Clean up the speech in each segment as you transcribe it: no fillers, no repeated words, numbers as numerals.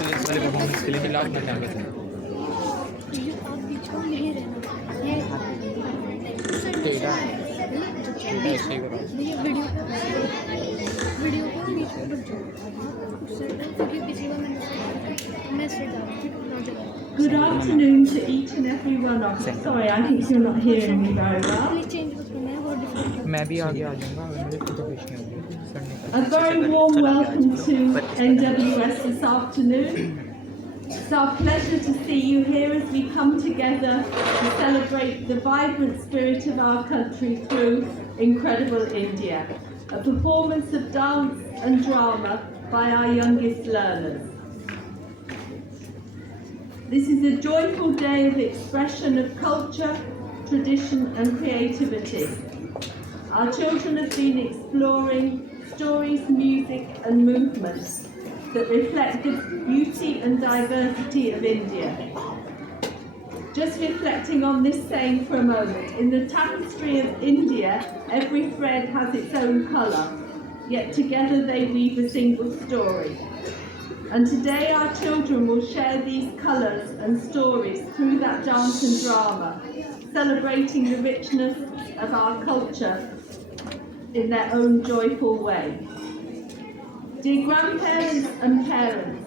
Police वाले performance के लिए फिलहाल अपना ध्यान रखें। आप बीच में नहीं रहना, ये ठीक है, ऐसे ही करो। ये वीडियो को बीच में मत जाओ, क्योंकि पिछली बार मैं सेट डाला ना जला। Good afternoon to each and every one of you. Sorry, I think you're not hearing me very well. Please change मत करना है, बहुत डिफरेंट है। मैं भी आगे आ जाऊँगा अगर मुझे फोटो खींचनी होगी सर ने A very warm welcome to NWS this afternoon. It's our pleasure to see you here as we come together to celebrate the vibrant spirit of our country through Incredible India, a performance of dance and drama by our youngest learners. This is a joyful day of expression of culture, tradition and creativity. Our children have been exploring stories, music and movements that reflect the beauty and diversity of India. Just reflecting on this saying for a moment, in the tapestry of India, every thread has its own colour, yet together they weave a single story. And today our children will share these colours and stories through that dance and drama, celebrating the richness of our culture in their own joyful way. Dear grandparents and parents,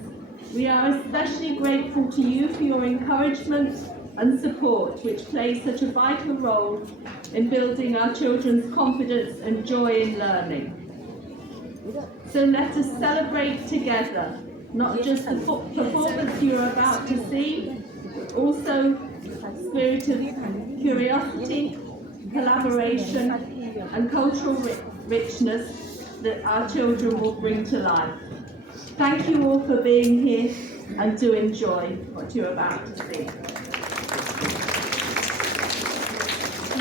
we are especially grateful to you for your encouragement and support, which plays such a vital role in building our children's confidence and joy in learning. So let us celebrate together, not just the performance you are about to see, but also spirit of curiosity, collaboration and cultural richness that our children will bring to life. Thank you all for being here and do enjoy what you're about to see.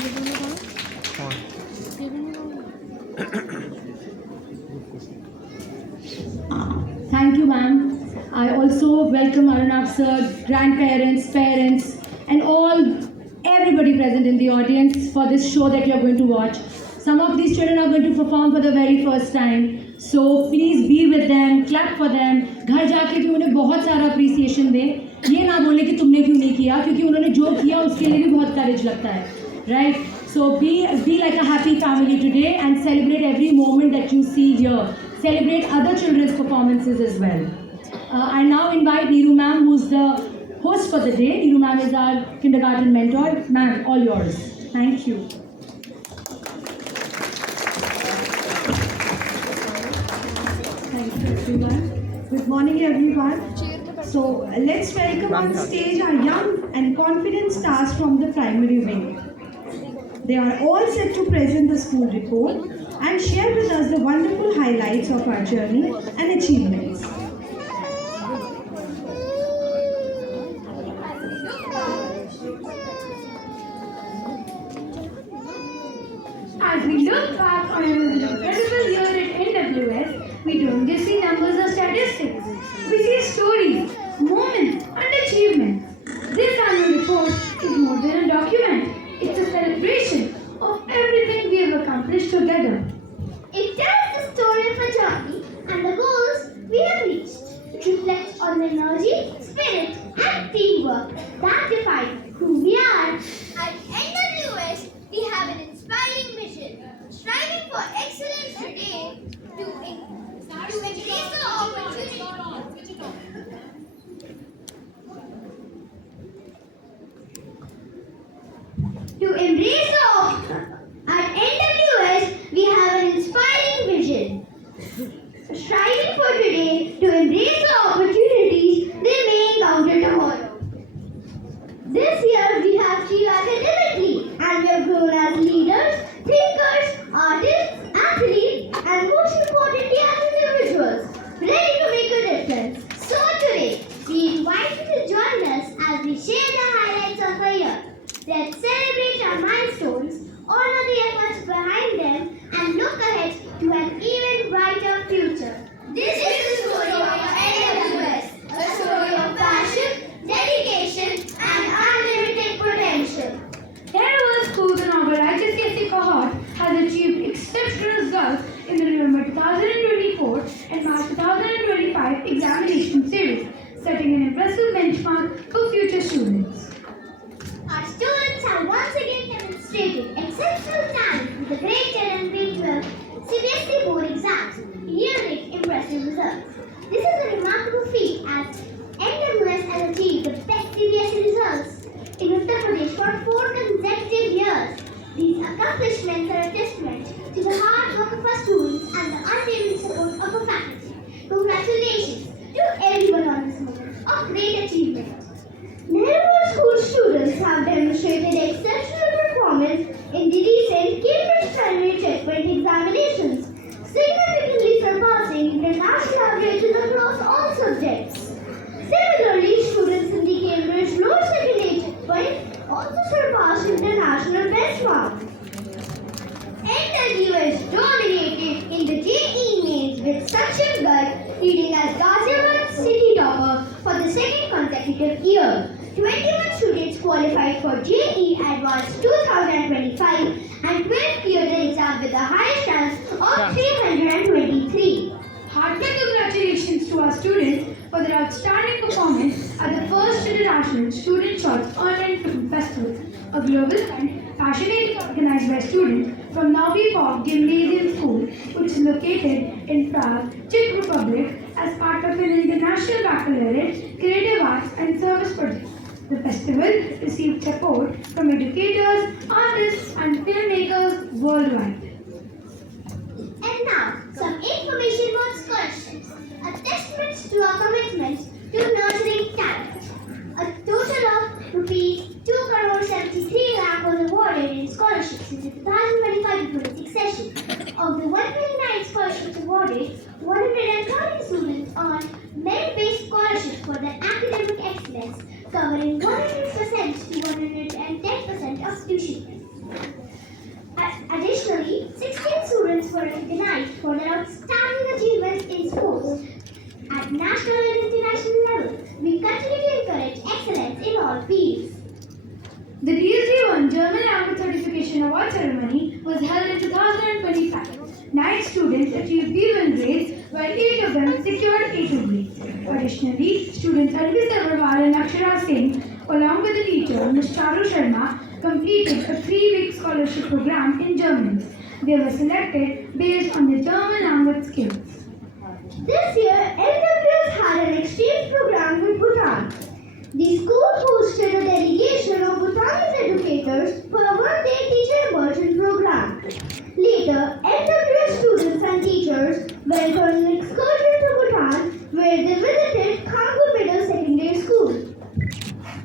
ये दोनों कौन? हाँ ये दोनों कौन? Thank you, ma'am. I also welcome Arunabh sir, grandparents, parents, and everybody present in the audience for this show that you are going to watch. Some of these children are going to perform for the very first time, so please be with them, clap for them. घर जाके भी उन्हें बहुत सारा appreciation दें. ये ना बोले कि तुमने क्यों नहीं किया, क्योंकि उन्होंने जो किया उसके लिए भी बहुत courage लगता है, right? So be like a happy family today and celebrate every moment that you see here. Celebrate other children's performances as well. I now invite Neeru ma'am, who's the host for the day. Neeru ma'am is our kindergarten mentor. Ma'am, all yours. Thank you. Thank you, everyone. Good morning, everyone. So let's welcome on stage our young and confident stars from the primary wing. They are all set to present the school report and share with us the wonderful highlights of our journey and achievements. As we look back on an incredible year at NWS, we don't just see numbers or statistics. We see stories, moments, and achievements. This annual report is more than a document. It's a celebration of everything we have accomplished together. It tells the story of our journey and the goals we have reached. It reflects on the energy, spirit, and teamwork that define who we are. At NWS, we have an inspiring mission, striving for excellence today to embrace the opportunity. To embrace the opportunity. At NWS, we have an inspiring vision, striving for today to embrace the opportunities they may encounter tomorrow. This year, we have achieved academically, and we have grown as leaders, thinkers, artists, athletes, and most importantly, as individuals, ready to make a difference. So today, we invite you to join us as we share the highlights of the year. Let's celebrate our milestones, honor the efforts behind them, and look ahead to an even brighter future. This is the story of NWS, a story of passion, dedication, and unlimited potential. Here schools in our ICSE cohort has achieved exceptional results in the November 2024 and March 2025 examination series, setting an impressive benchmark for future students. Our students have once again demonstrated exceptional talent with the grade 10 and grade 12 CBSE board exams, yielding impressive results. This is a remarkable feat as NWS has achieved the best CBSE results in Uttar Pradesh for 4 consecutive years. These accomplishments are a testament to the hard work of our students and the unwavering support of our faculty. Congratulations to everyone on this moment of great achievement. Nehru School students have demonstrated exceptional performance in the recent Cambridge Primary Checkpoint examinations, significantly surpassing international averages across all subjects. Similarly, students in the Cambridge Lower Secondary Checkpoint also surpassed international benchmarks. NWS dominated in the JEE mains with Sachin Garg leading as Ghaziabad city topper for the second consecutive year. 21 students qualified for JEE Advanced 2025 and 12 cleared the exam with the highest rank of 323. Heartfelt congratulations to our students for their outstanding performance at the first International Student Shorts Online Film Festival, a global event passionately organized by students from Novi Pop Gymnasium School, which is located in Prague, Czech Republic, as part of an international baccalaureate, creative arts and service project. The festival received support from educators, artists and filmmakers worldwide. And now, some information about scholarships, a testament to our commitment to nurturing talent. A total of rupees 2,73 lakh was awarded in scholarships in the 2025-26 session. Of the 129 scholarships awarded, 130 students on merit-based scholarships for their academic excellence, covering 100% to 110% of tuition fees. Additionally, 16 students were recognized for their outstanding achievements in sports. At national and international level, we continue to encourage excellence in all fields. The DSD-1 German Language Certification Award ceremony was held in 2025. 9 students achieved B1 grades, while 8 of them secured A2 grades. Additionally, students Arvind Sarwar and Akshara Singh, along with the teacher, Ms. Charu Sharma, completed a 3-week scholarship program in Germany. They were selected based on their German language skills. This year, NWS had an exchange program with Bhutan. The school hosted a delegation of Bhutanese educators for a one-day teacher immersion program. Later, NWS students and teachers went on an excursion to Bhutan where they visited Kangul Middle Secondary School.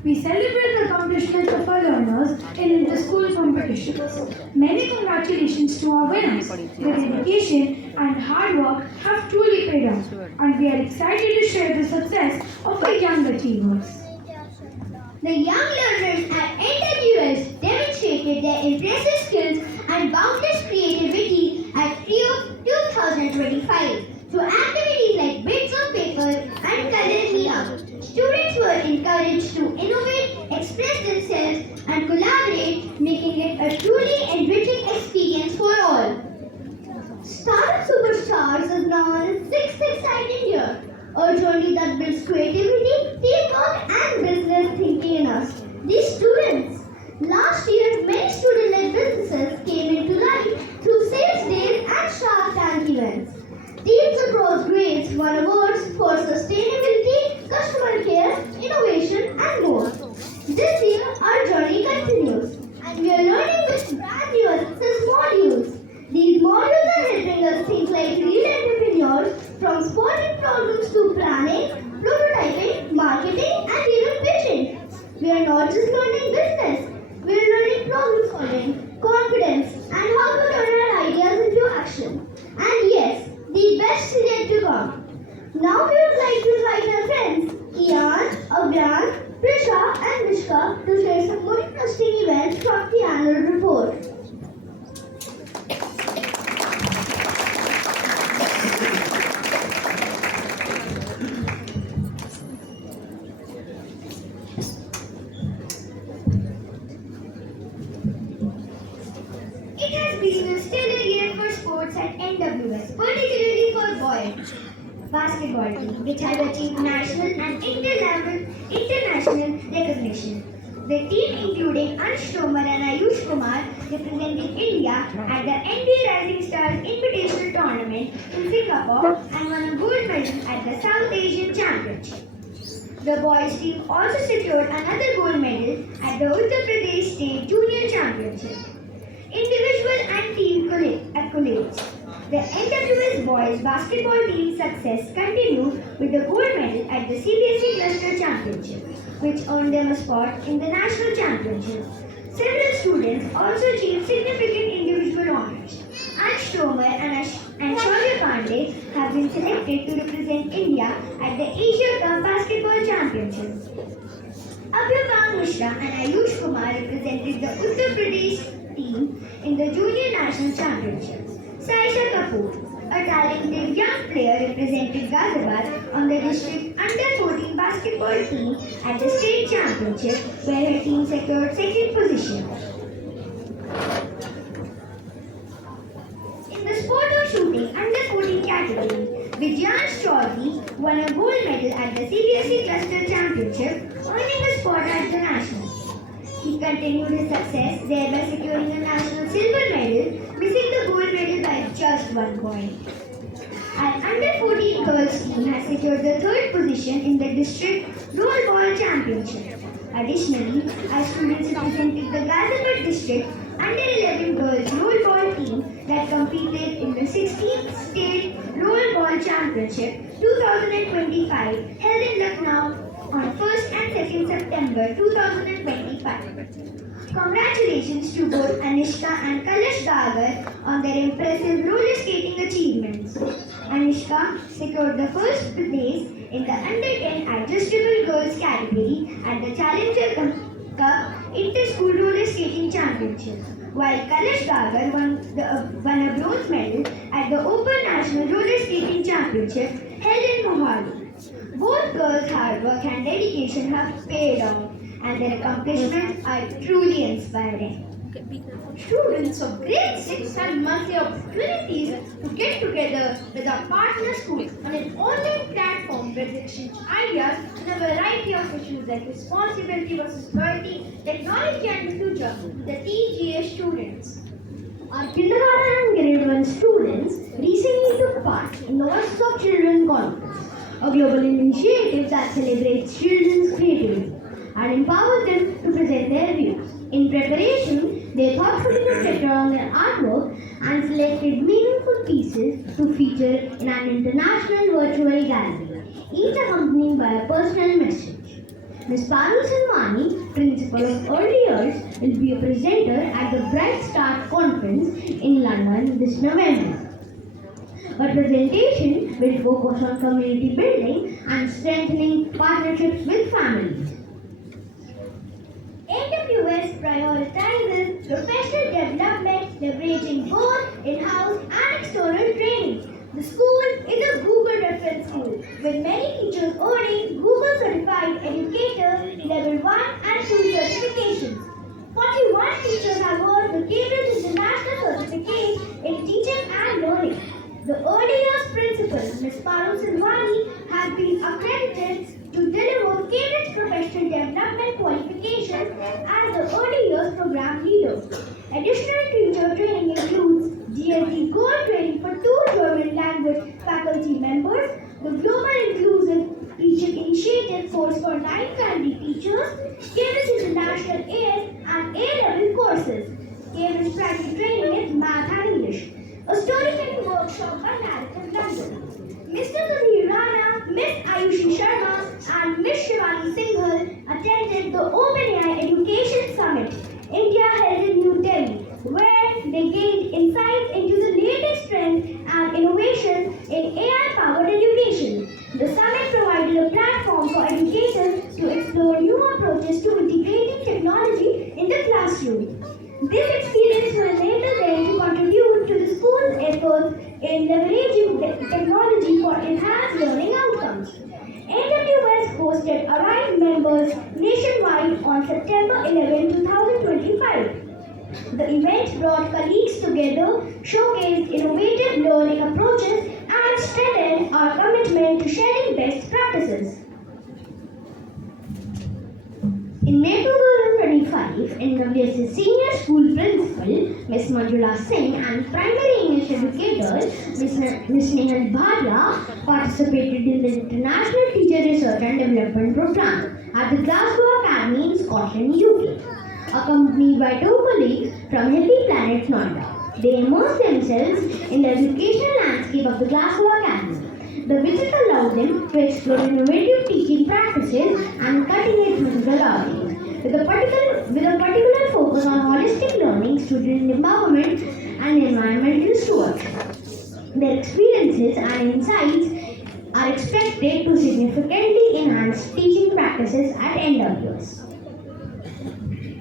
We celebrate the accomplishments of our learners in the school competitions. Many congratulations to our winners. Their dedication and hard work have truly paid off, and we are excited to share the success of our young achievers. The young learners at NWS demonstrated their impressive skills and boundless creativity at Trio 2025 through activities like bits of paper and Color Me Up. Students were encouraged to innovate, express themselves, and collaborate, making it a truly enriching experience for all. Startup Superstars is now on its 6th exciting year, a journey that builds creativity, teamwork, and business thinking in us. These students. Last year, many student-led businesses came into life through sales days and Shark Tank events. Teams across grades won awards for sustainability, customer care, innovation, and more. This year, our journey continues, and we are learning with brand new success modules. These modules are helping us think like real entrepreneurs, from spotting problems to planning, prototyping, marketing, and even pitching. We are not just learning business, we are learning problem solving, confidence, and how to turn our ideas into action. And yes, the best is yet to come. Now we would like to invite our friends, Kian, Abyan, Prisha, and Vishka to share some more interesting events from the annual report. It has been a stellar year for sports at NWS, particularly for boys basketball team, which has achieved national and inter-level The team including Ansh Tomar and Ayush Kumar represented India at the NBA Rising Stars Invitational Tournament in Singapore and won a gold medal at the South Asian Championship. The boys team also secured another gold medal at the Uttar Pradesh State Junior Championship. Individual and team accolades. The NWS boys basketball team success continued with the gold medal at the CBSE Cluster Championship, which earned them a spot in the national championship. Several students also achieved significant individual honors. Ansh Tomar and Shaurya Pandey have been selected to represent India at the Asia Cup Basketball Championship. Abhyakam Mishra and Ayush Kumar represented the Uttar Pradesh team in the Junior National Championship. Saisha Kapoor, a talented young player, represented Ghaziabad on the district under-14 basketball team at the state championship, where her team secured second position. In the sport of shooting under-14 category, Vijyansh Chaudhary won a gold medal at the CBSE Cluster Championship, earning a spot at the Nationals. He continued his success, thereby securing a national silver medal, missing the gold medal by just 1 point. An under-14 girls team has secured the third position in the district rollball championship. Additionally, our students represented the Ghaziabad district under-11 girls rollball team that competed in the 16th state rollball championship 2025 held in Lucknow on 1st and 2nd September 2025. Congratulations to both Anishka and Kalash Dagar on their impressive roller skating achievements. Anishka secured the first place in the under-10 adjustable girls category at the Challenger Cup Inter-School Roller Skating Championship, while Kalash Dagar won a bronze medal at the Open National Roller Skating Championship held in Mohali. Both girls' hard work and dedication have paid off, and their accomplishments are truly inspiring. Students of grade 6 have monthly opportunities to get together with our partner schools on an online platform where they exchange ideas on a variety of issues like responsibility versus loyalty, technology and the future to the TGA students. Our kindergarten and grade 1 students recently took part in the Voices of Children Conference, a global initiative that celebrates children's creativity and empowers them to present their views. In preparation, they thoughtfully reflected on their artwork and selected meaningful pieces to feature in an international virtual gallery, each accompanied by a personal message. Ms. Parul Sanwani, Principal of Early Years, will be a presenter at the Bright Start Conference in London this November. Her presentation will focus on community building and strengthening partnerships with families. AWS prioritizes professional development, leveraging both in-house and external training. The school is a Google reference school, with many teachers earning Google Certified Educator Level 1 and 2 certifications. 41 teachers have earned the Cambridge International Certificate in Teaching and Learning. The early years principal, Ms. Parul Sanwani, has been accredited to deliver Cambridge Professional Development Qualification as the early years program leader. Additional teacher training includes GSD Gold training for 2 German language faculty members, the Global Inclusive Teaching Initiative course for 9 primary teachers, Cambridge International AS and A-level courses. Cambridge practical training in Math and English. A storytelling workshop by Narrative London. Mr. Sudhir Rana, Miss Ayushi Sharma and Miss Shivani Singhal attended the OpenAI Education Summit, India held in New Delhi, where they gained insights into the latest trends and innovation in AI-powered education. The summit provided a platform for educators to explore new approaches to integrating technology in the classroom. This experience will enable them to contribute to the school's efforts in leveraging technology for enhanced learning outcomes. AWS hosted Arise members nationwide on September 11, 2025. The event brought colleagues together, showcased innovative learning approaches, and strengthened our commitment to sharing best practices. In Maple life, NWS's senior school principal, Ms. Manjula Singh, and primary English educator, Ms. Nehal Bhatia, participated in the International Teacher Research and Development Program at the Glasgow Academy in Scotland, UK. Accompanied by two colleagues from Healthy Planet Noida, they immersed themselves in the educational landscape of the Glasgow Academy. The visit allowed them to explore innovative teaching practices and cutting-edge methodology, with a particular focus on holistic learning, student empowerment, and environmental stewardship. Their experiences and insights are expected to significantly enhance teaching practices at NWS.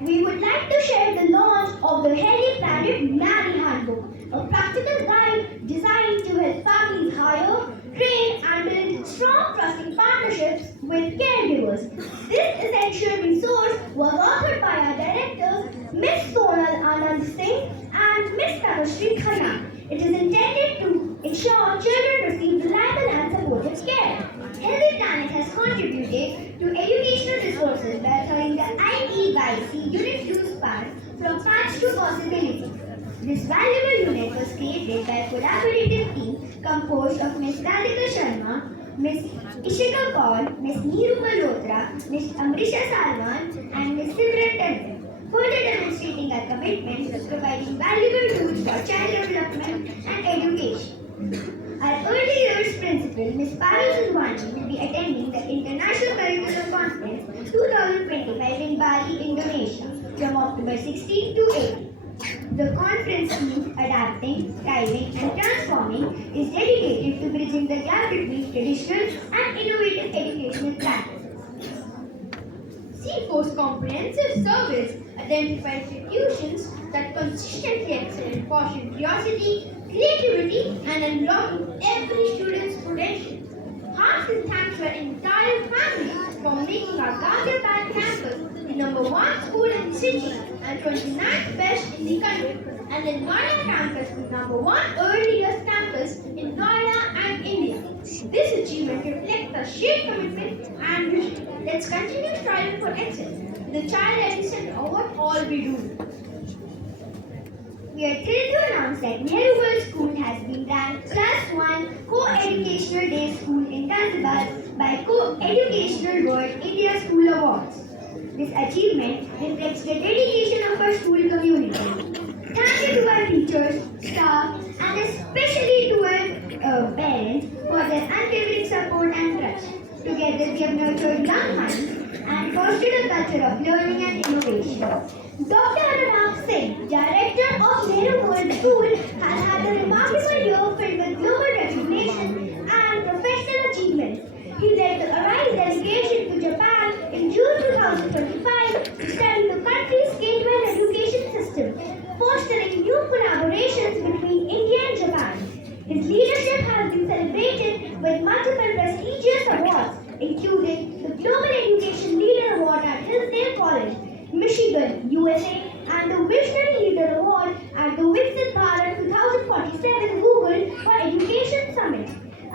We would like to share the launch of the Healthy Planet Nanny Handbook, a practical guide designed to help families hire, train, and build strong, trusting partnerships with caregivers. This essential resource was authored by our directors, Ms. Sonal Anand Singh and Ms. Tanushree Khanna. It is intended to ensure children receive reliable and supportive care. Healthy Planet has contributed to educational resources by turning the IEYC unit use span from facts to possibilities. This valuable unit was created by a collaborative team composed of Ms. Radhika Sharma, Ms. Ishika Kaur, Ms. Neeru Malhotra, Ms. Amrisha Salman, and Ms. Simran Tandon, further demonstrating our commitment to providing valuable tools for child development and education. Our early years principal, Ms. Parul Sudwani, will be attending the International Curriculum Conference 2025 in Bali, Indonesia, from October 16 to 18. The conference theme, Adapting, Thriving and Transforming, is dedicated to bridging the gap between traditional and innovative educational practices. C4's comprehensive service identifies institutions that consistently excel in fostering curiosity, creativity, and unlocking every student's potential. Hearts and thanks to our entire family for making our Ghaziabad campus the #1 school in the city and 29th best in the country, and the Noida campus the #1 early years campus in Noida and India. This achievement reflects our shared commitment and vision. Let's continue striving for excellence with the child at the center of what all we do. We are thrilled to announce that Nehru World School has been ranked +1 Co-Educational Day School in Ghaziabad by Co-Educational World India School Awards. This achievement reflects the dedication of our school community. Thank you to our teachers, staff, and especially to our parents for their unwavering support and trust. Together, we have nurtured young minds and fostered a culture of learning and innovation. Dr. Arnab Singh, Director of Nehru World School, has had a remarkable year filled with global recognition and professional achievements. He led the ARISE delegation to Japan in June 2025 to study the country's K-12 education system, fostering new collaborations between India and Japan. His leadership has been celebrated with multiple prestigious awards, including the Global Education Leader Award at Hillsdale College, Michigan, USA, and the Visionary Leader Award at the Viksit Bharat 2047 Google for Education Summit.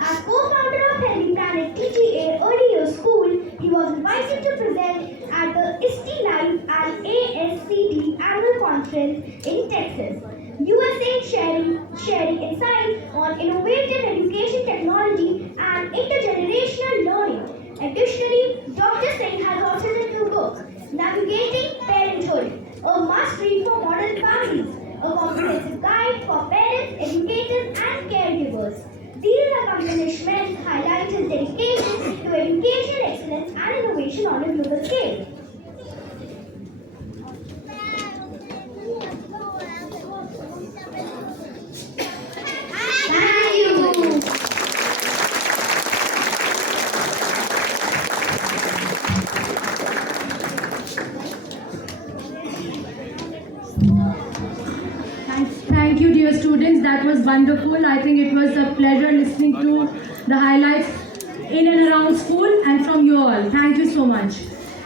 As co-founder of Healthy Planet TGA Early Years School, he was invited to present at the ISTE Live and ASCD Annual Conference in Texas, USA, sharing insights on innovative education technology and intergenerational learning. Additionally, Dr. Singh has authored a new book, Navigating Parenthood, a must-read for modern families, a comprehensive guide for parents, educators, and caregivers. These accomplishments highlight his dedication to educational excellence and innovation on a global scale. Thank you. Thank you, dear students. That was wonderful. I think it was a pleasure listening to the highlights in and around school and from you all. Thank you so much.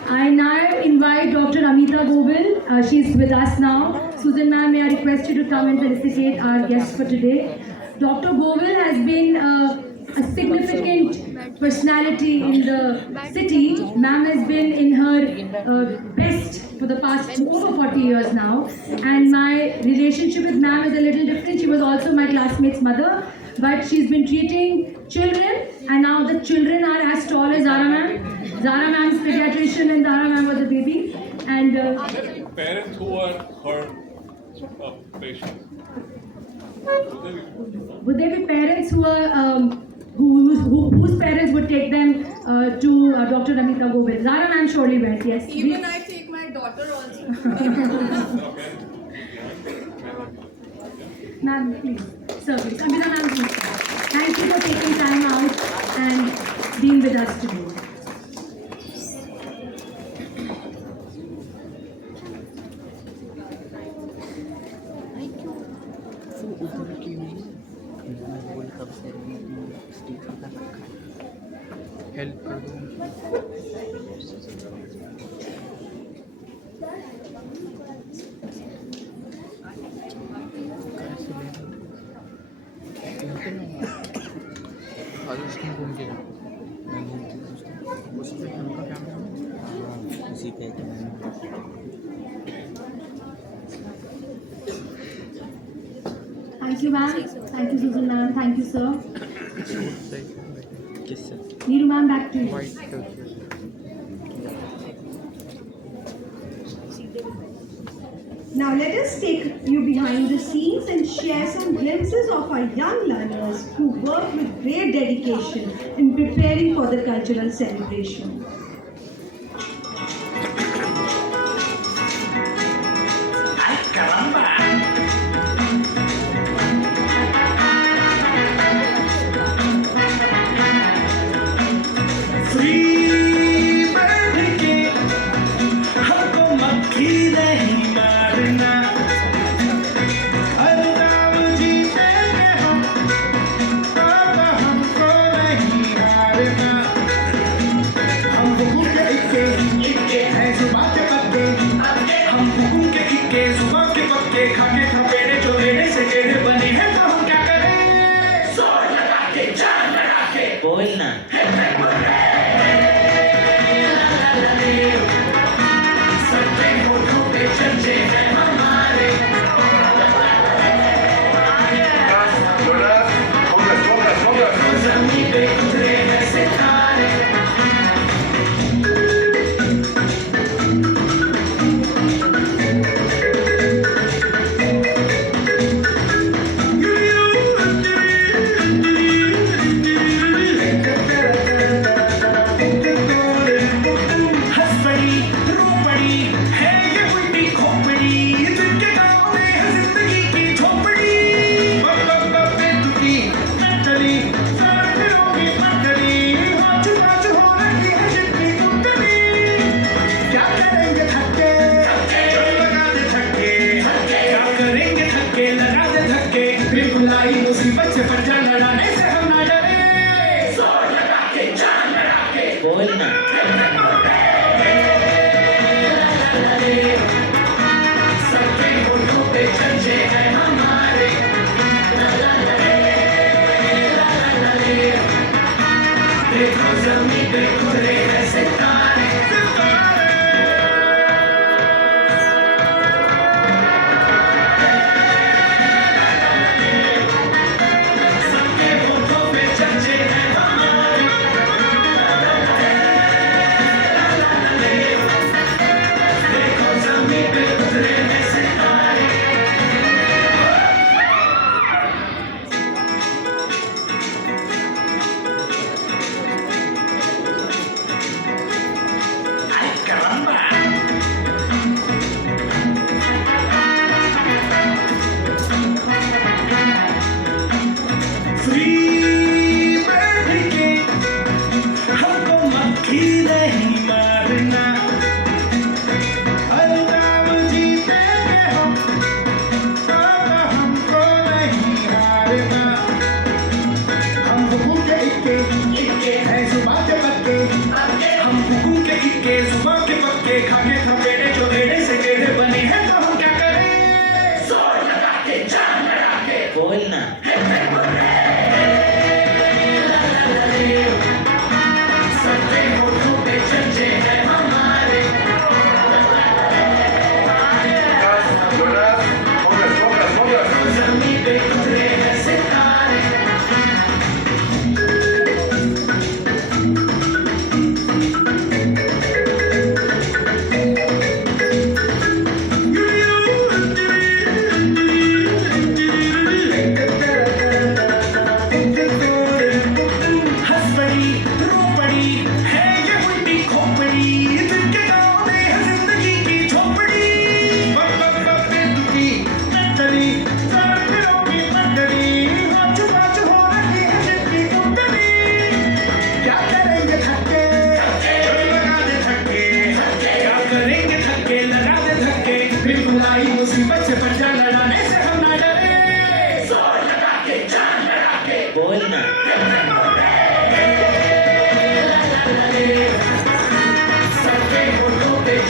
I now invite Dr. Amita Govil. She's with us now. Susan ma'am, may I request you to come and felicitate our guests for today. Dr. Govil has been a significant personality in the city. Ma'am has been in her best for the past over 40 years now, and my relationship with ma'am is a little different. She was also my classmate's mother, but she's been treating children, and now the children are as tall as Zara ma'am. Zara ma'am's pediatrician and Zara ma'am was a baby, and Parents who are her patients. would there be parents who are whose parents would take them to Dr. Namita Govind? Zara ma'am surely went, yes. Even I take my daughter also. Ma'am, please. Sir, please. Amita ma'am, please. Thank you for taking time out and being with us today. Help कर दो और उसकी घूम के मैं घूमती हूँ उस पर उनका कैमरा उसी पे Thank you, ma'am. Thank you, Susan ma'am. Thank you, sir. किससे Neeru ma'am, back to you. White Now let us take you behind the scenes and share some glimpses of our young learners who work with great dedication in preparing for the cultural celebration. ¡Ay, caramba! बोलना बोलना बोलना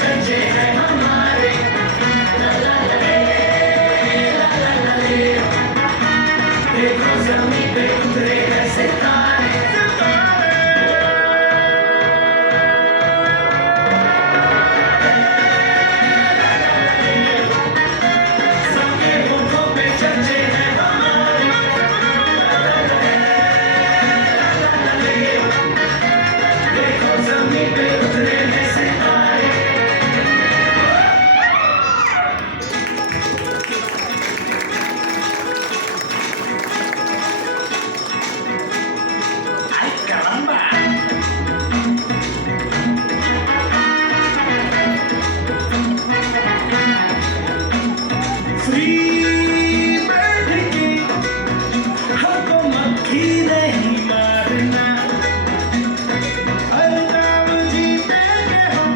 चर्चे हैं हमारे, देखो जमीन पे उतरे हैं सितारे, सबके होठों पे चर्चे हैं हमारे, देखो जमीन पे उतरे हैं सितारे। Ay, caramba. फ्री बैठ के हमको मक्खी नहीं मारना, हर काम जीतेंगे हम,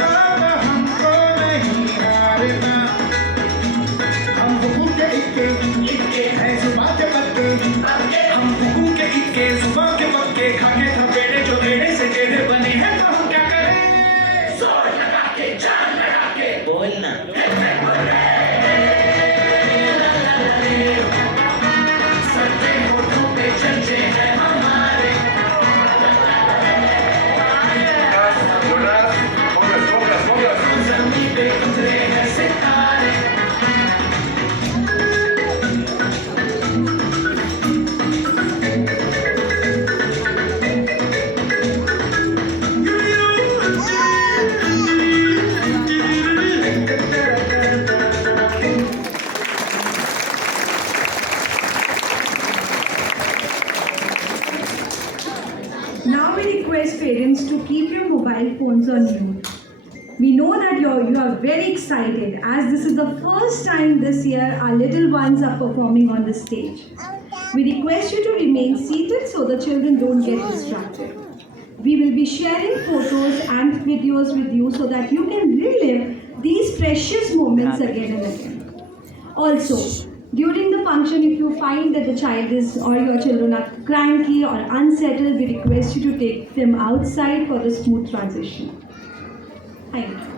कब हमको नहीं हारना। हम हुकुम के इक्के हैं जुबान के पक्के, हम हुकुम के इक्के जुबान के पक्के, खाके थपेड़े जो टेढ़े से टेढ़े बने हैं, तो हम क्या करें? जोर लगा के जान लगा के बोलना, सबके होठों पे चर्चे हैं हमारे, जमीन पे उतरे हैं सितारे। Now we request parents to keep your mobile phones on mute. We know that you are very excited as this is the first time this year our little ones are performing on the stage. We request you to remain seated so the children don't get distracted. We will be sharing photos and videos with you so that you can relive these precious moments again and again. Also, during the function, if you find that the child is or your children are cranky or unsettled, we request you to take them outside for the smooth transition. Thank you.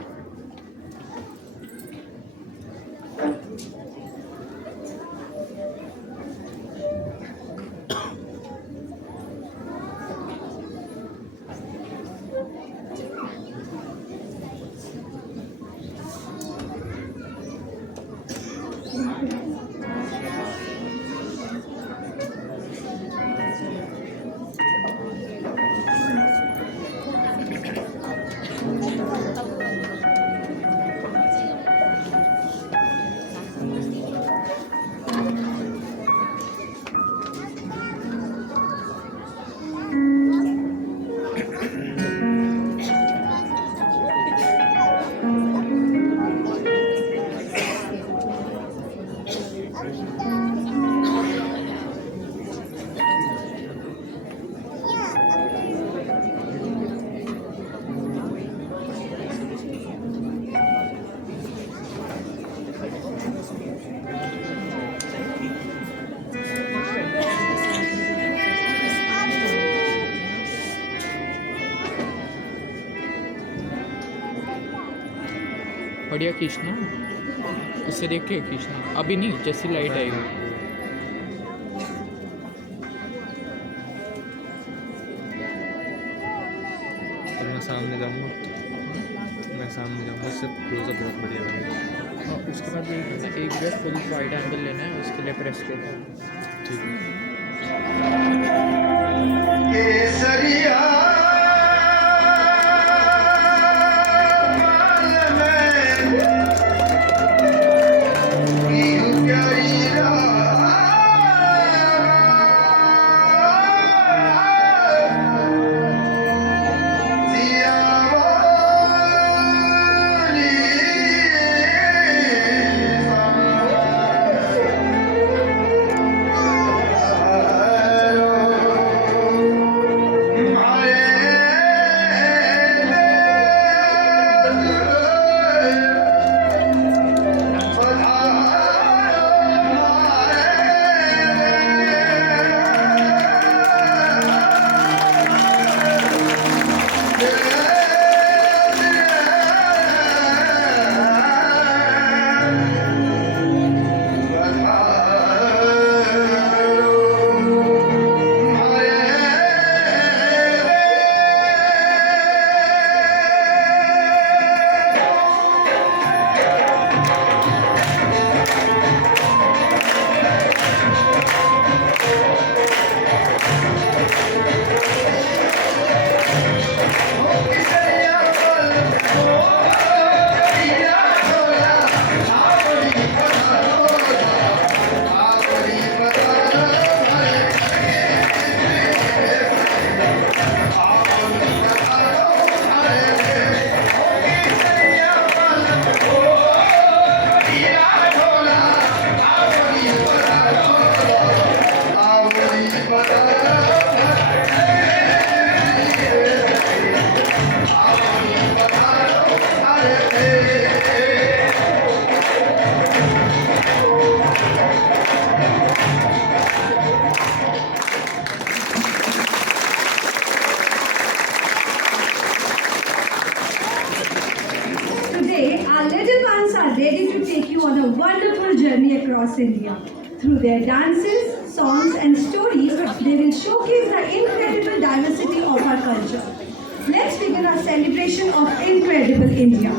बढ़िया खींचना, इससे देख के खींचना, अभी नहीं, जैसी light आएगी। मैं सामने जाऊँगा, उससे क्लोजअप बहुत बढ़िया बनेगा। और उसके बाद ये करना है, एक बार फुल वाइड एंगल लेना है, उसके लिए प्रेस करना। ठीक है। a wonderful journey across India. Through their dances, songs, and stories, they will showcase the incredible diversity of our culture. Let's begin our celebration of incredible India.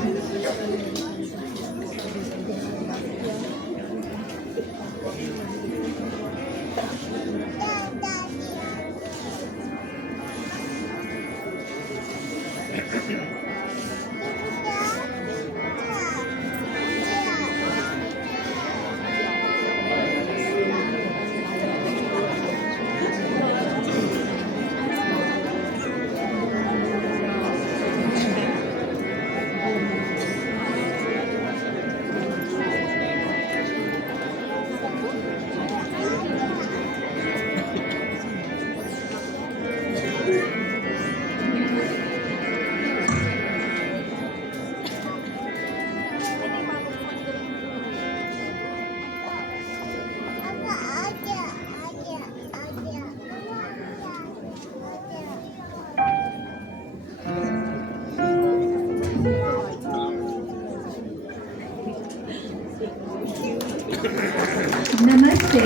Namaste.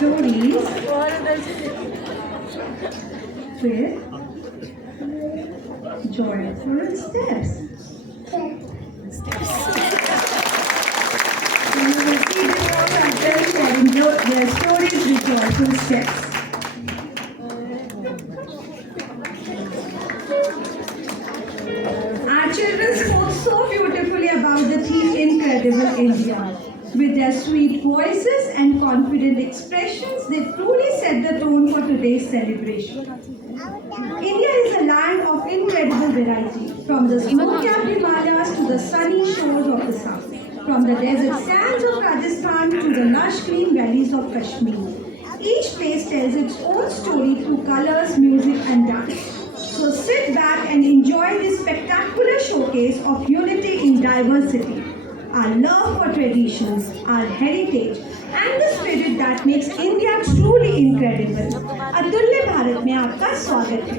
Stories with joyful steps. You will see the all actors sharing their stories with joyful steps. Our children spoke so beautifully about the theme Incredible India. With their sweet voices and confident expressions, they truly set the tone for today's celebration. India is a land of incredible variety, from the snow-capped Himalayas to the sunny shores of the south, from the desert sands of Rajasthan to the lush green valleys of Kashmir. Each place tells its own story through colors, music, and dance. So sit back and enjoy this spectacular showcase of unity in diversity. Our love for traditions, our heritage, and the spirit that makes India truly incredible. अतुल्य भारत में आपका स्वागत है.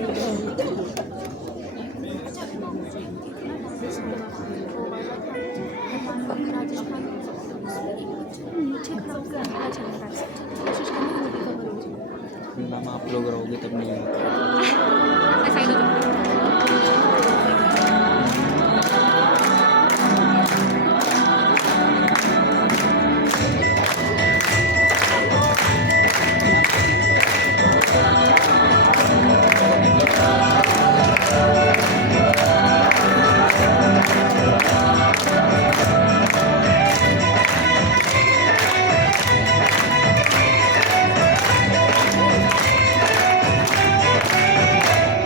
Ma'am आप लोग रहोगे तब नहीं होगा.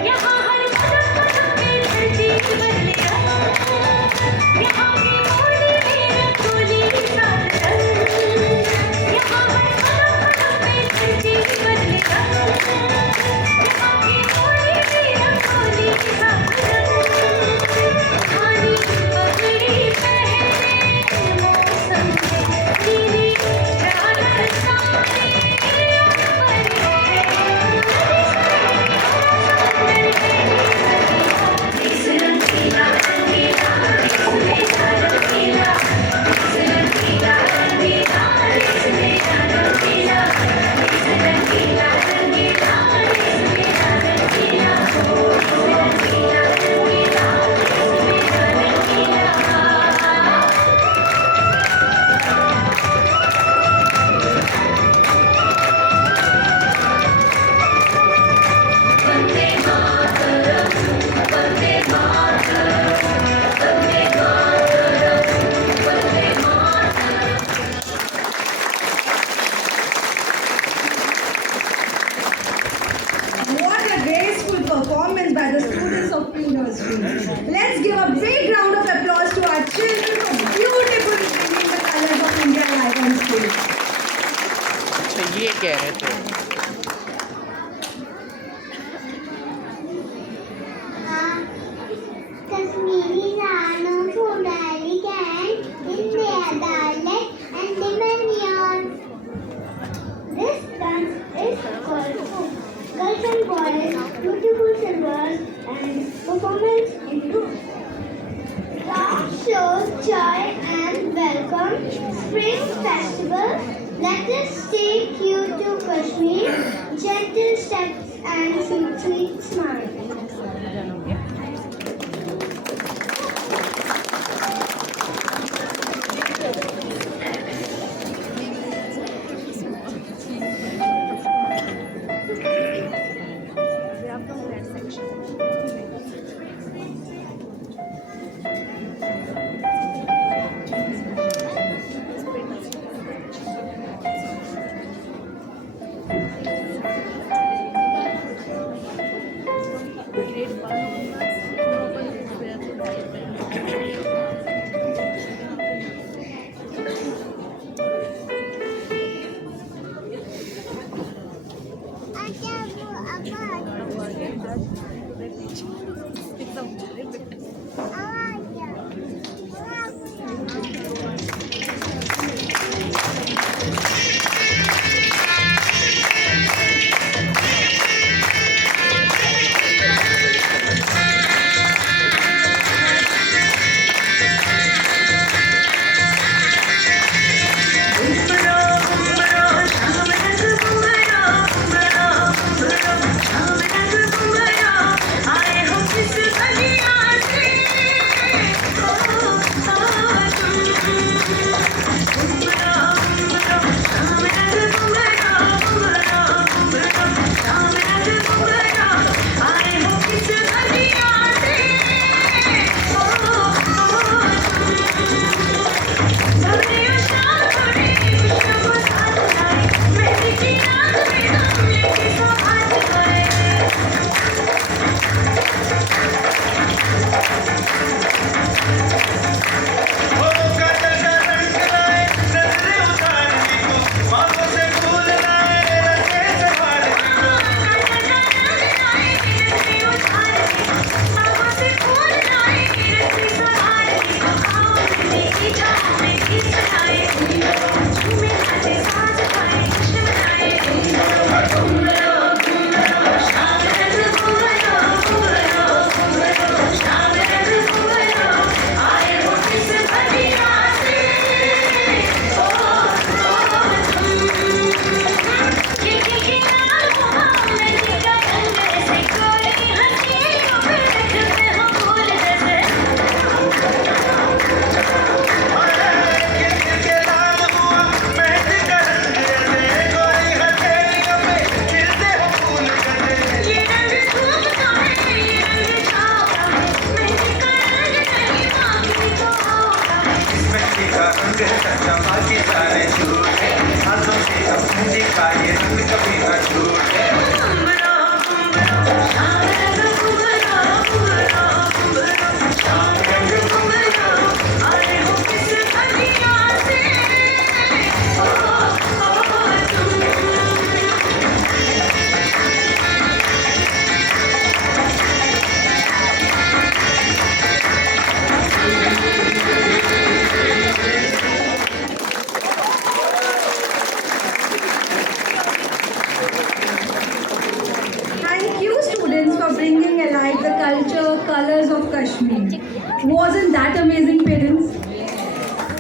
यहाँ हर dancing. Let's give a big round of applause to our children for beautifully bringing the colors of India alive on stage. अच्छा ये कह रहे थे Kashmiri Rano Fudali gang in their dialect and Dimanian. This dance is colorful. Girls and boys, beautiful singers and performance in groups. Dance shows joy and welcome spring festival. Let us take you to Kashmir, gentle steps and sweet smiles. Colors of Kashmir. Wasn't that amazing, parents?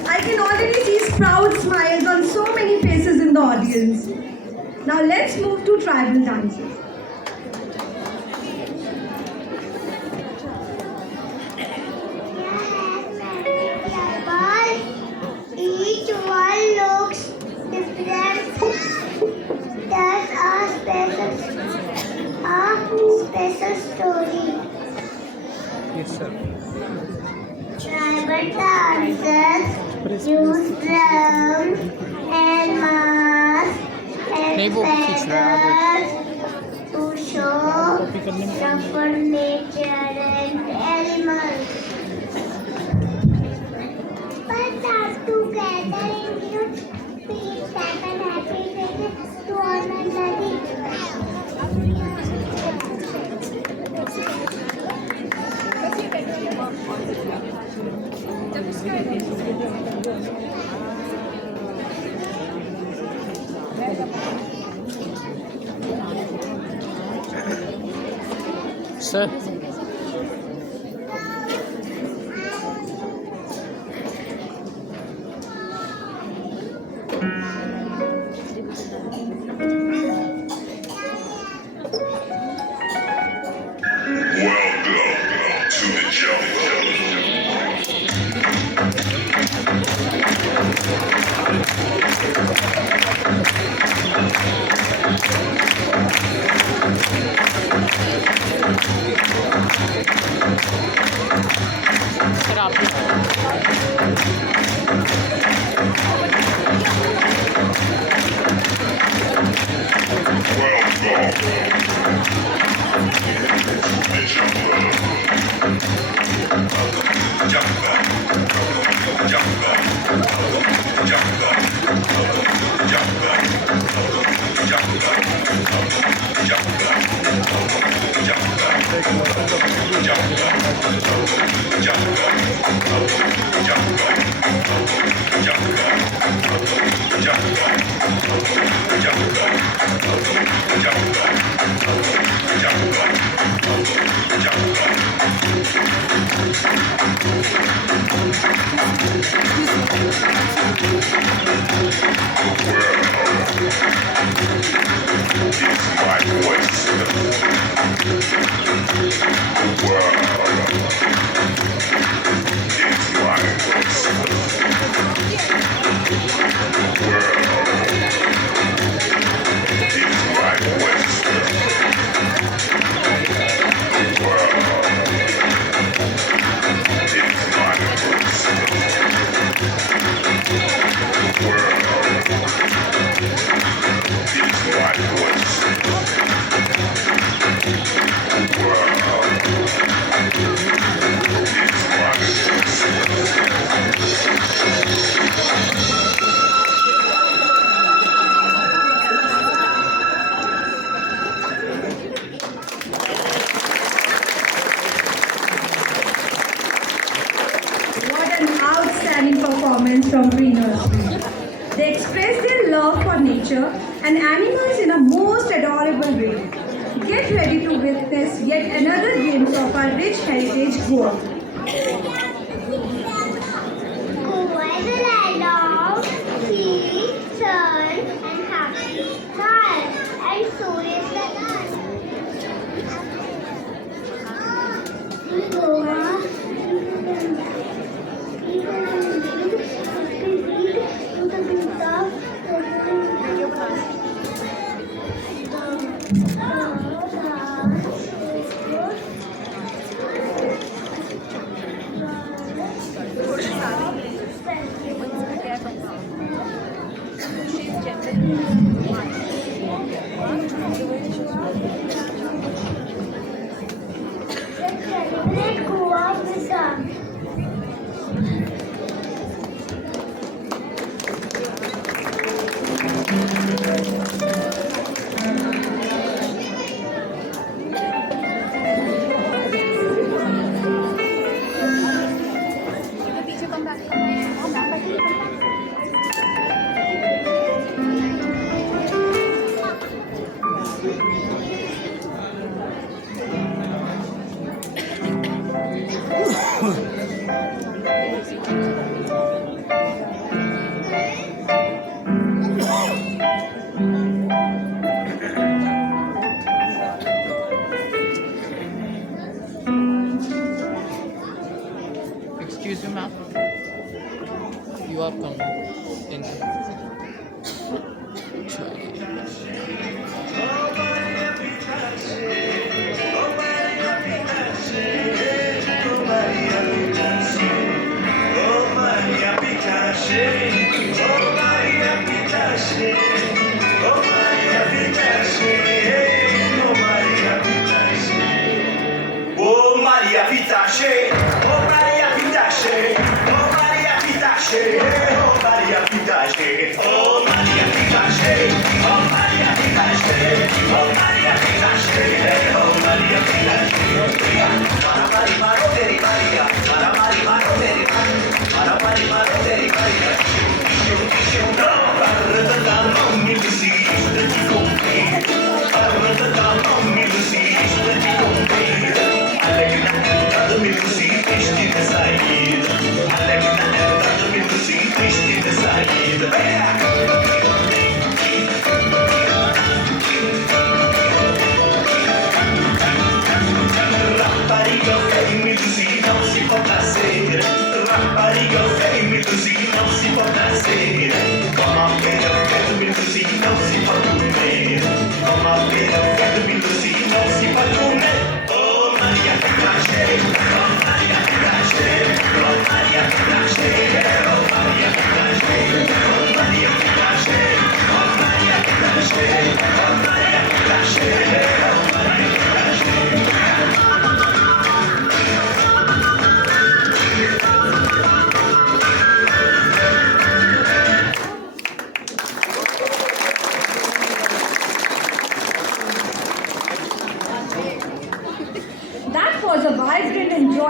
I can already see proud smiles on so many faces in the audience. Now let's move to tribal dances. Each one looks different. That's a special story. Yes, sir. Tribal dances use drums and masks and feathers to show the nature and animals. But are together in peace, and happiness to honor Sir. Welcome to the jungle. Sir आप Performance from pre-nursery. They express their love for nature and animals in a most adorable way. Get ready to witness yet another glimpse of our rich heritage Goa. Goa is a land of sea, sun, and happy stars, and so is the land. Goa She's generally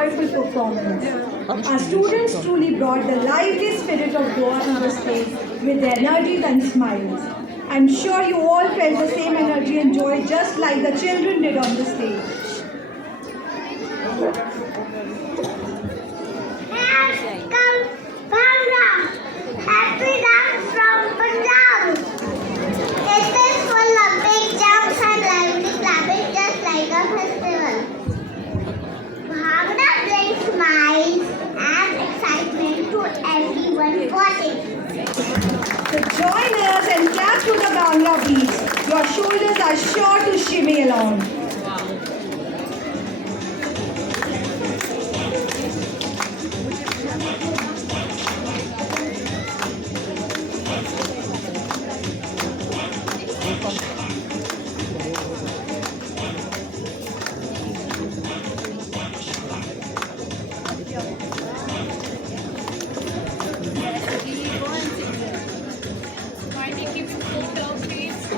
joyful performance. Our students truly brought the lively spirit of Goa to the stage with their energies and smiles. I'm sure you all felt the same energy and joy just like the children did on the stage. Happy dance from Punjab. It is full of big jumps and lively clapping just like a festival. Bhangra brings smiles and excitement to everyone watching. So join us and clap to the Bhangra beats. Your shoulders are sure to shimmy along. Kindly keep it put down, please.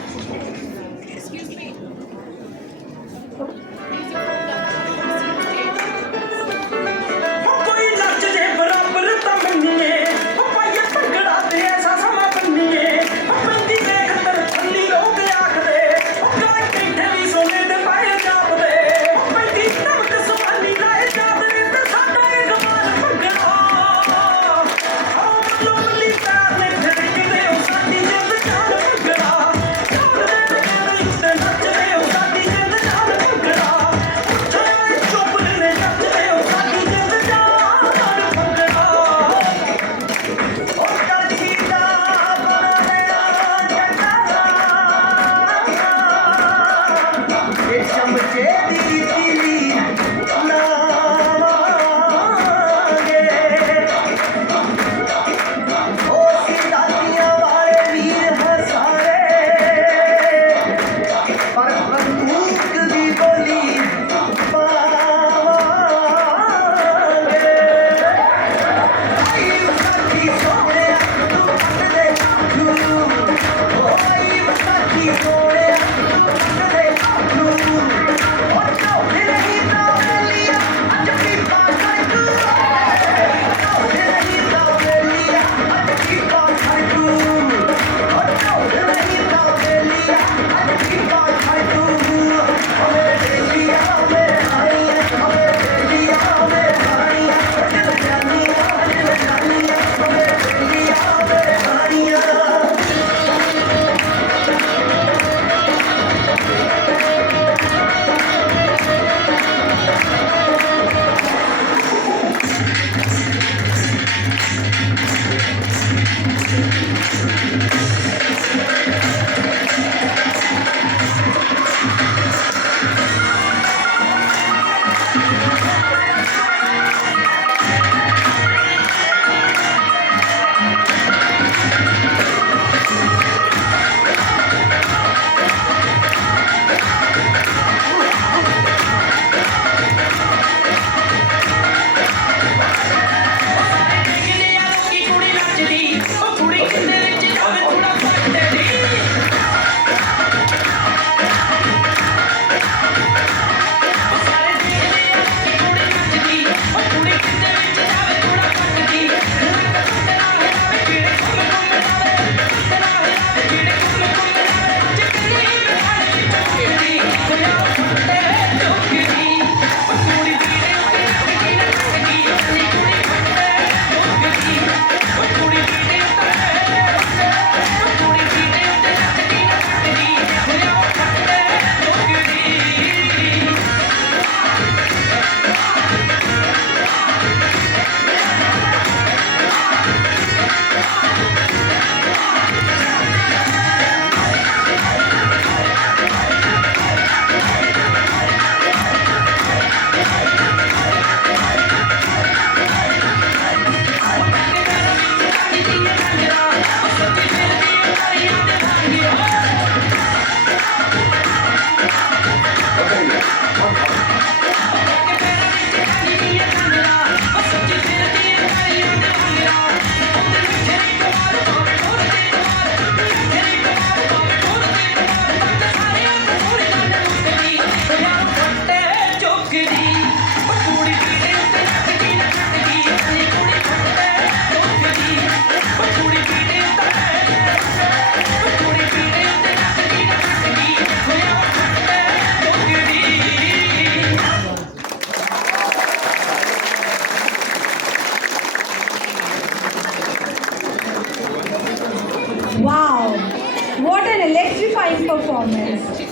Excuse me.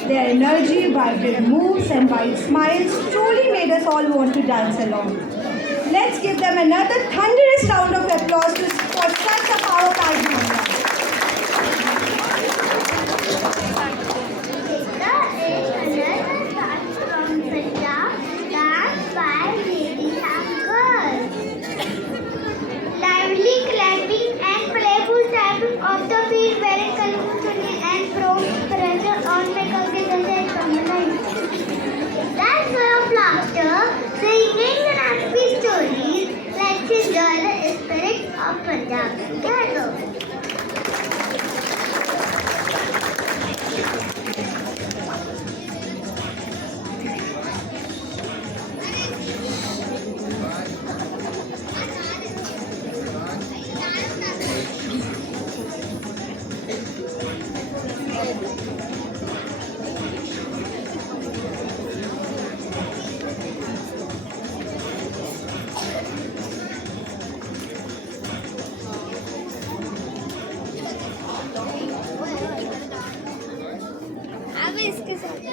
Their energy, vibrant moves, and wide smiles truly made us all want to dance along. Let's give them another thunderous round of applause for such a powerful number. Lively clapping and playful tapping of the feet wherein colorful chutney and pressure on make up the dance come alive. That's way of laughter, singing and happy stories. Let's enjoy the spirit of Punjab together. अब इसके साथ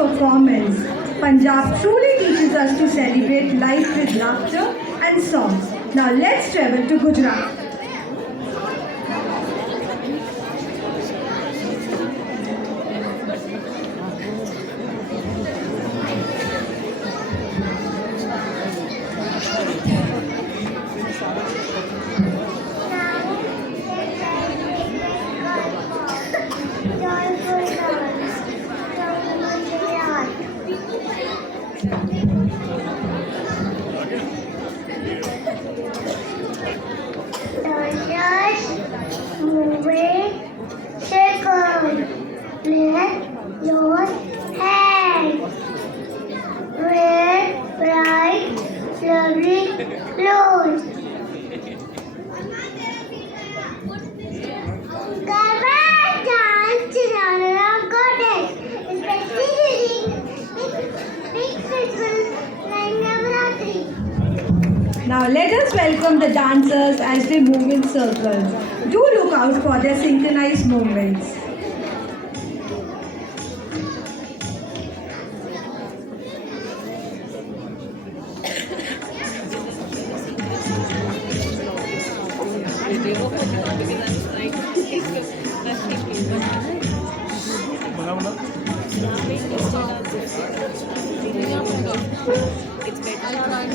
performance. Punjab truly teaches us to celebrate life with laughter and songs. Now let's travel to Gujarat. Close. Garba dance genre of goddess, especially during big festivals like Navratri. Now let us welcome the dancers as they move in circles. Do look out for their synchronized movements. It's better than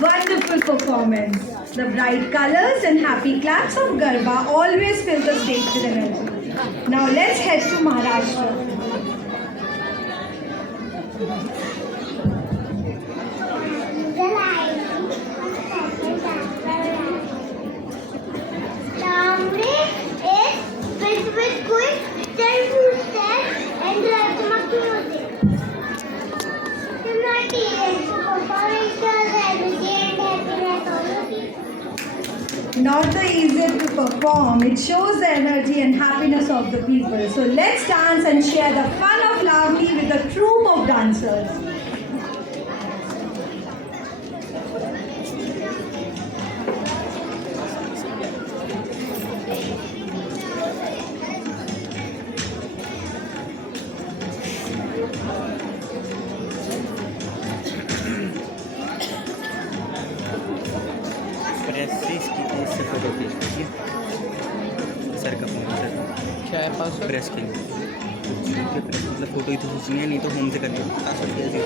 Wonderful performance. The bright colors and happy claps of Garba always fill the stage with energy. Now let's head to Maharashtra. Tamre is filled with quick, steps and rajmakki music. Similarity is performances, energy and happiness also. Not the easier to perform, it shows the energy and happiness of the people. So let's dance and share the fun of Lavani with a troupe of dancers. Press की इससे photo खींच लीजिए sir का phone sir क्या है password? Press की मतलब photo ही तो खींचनी है, नहीं तो होम से करनी है। पासवर्ड कैसे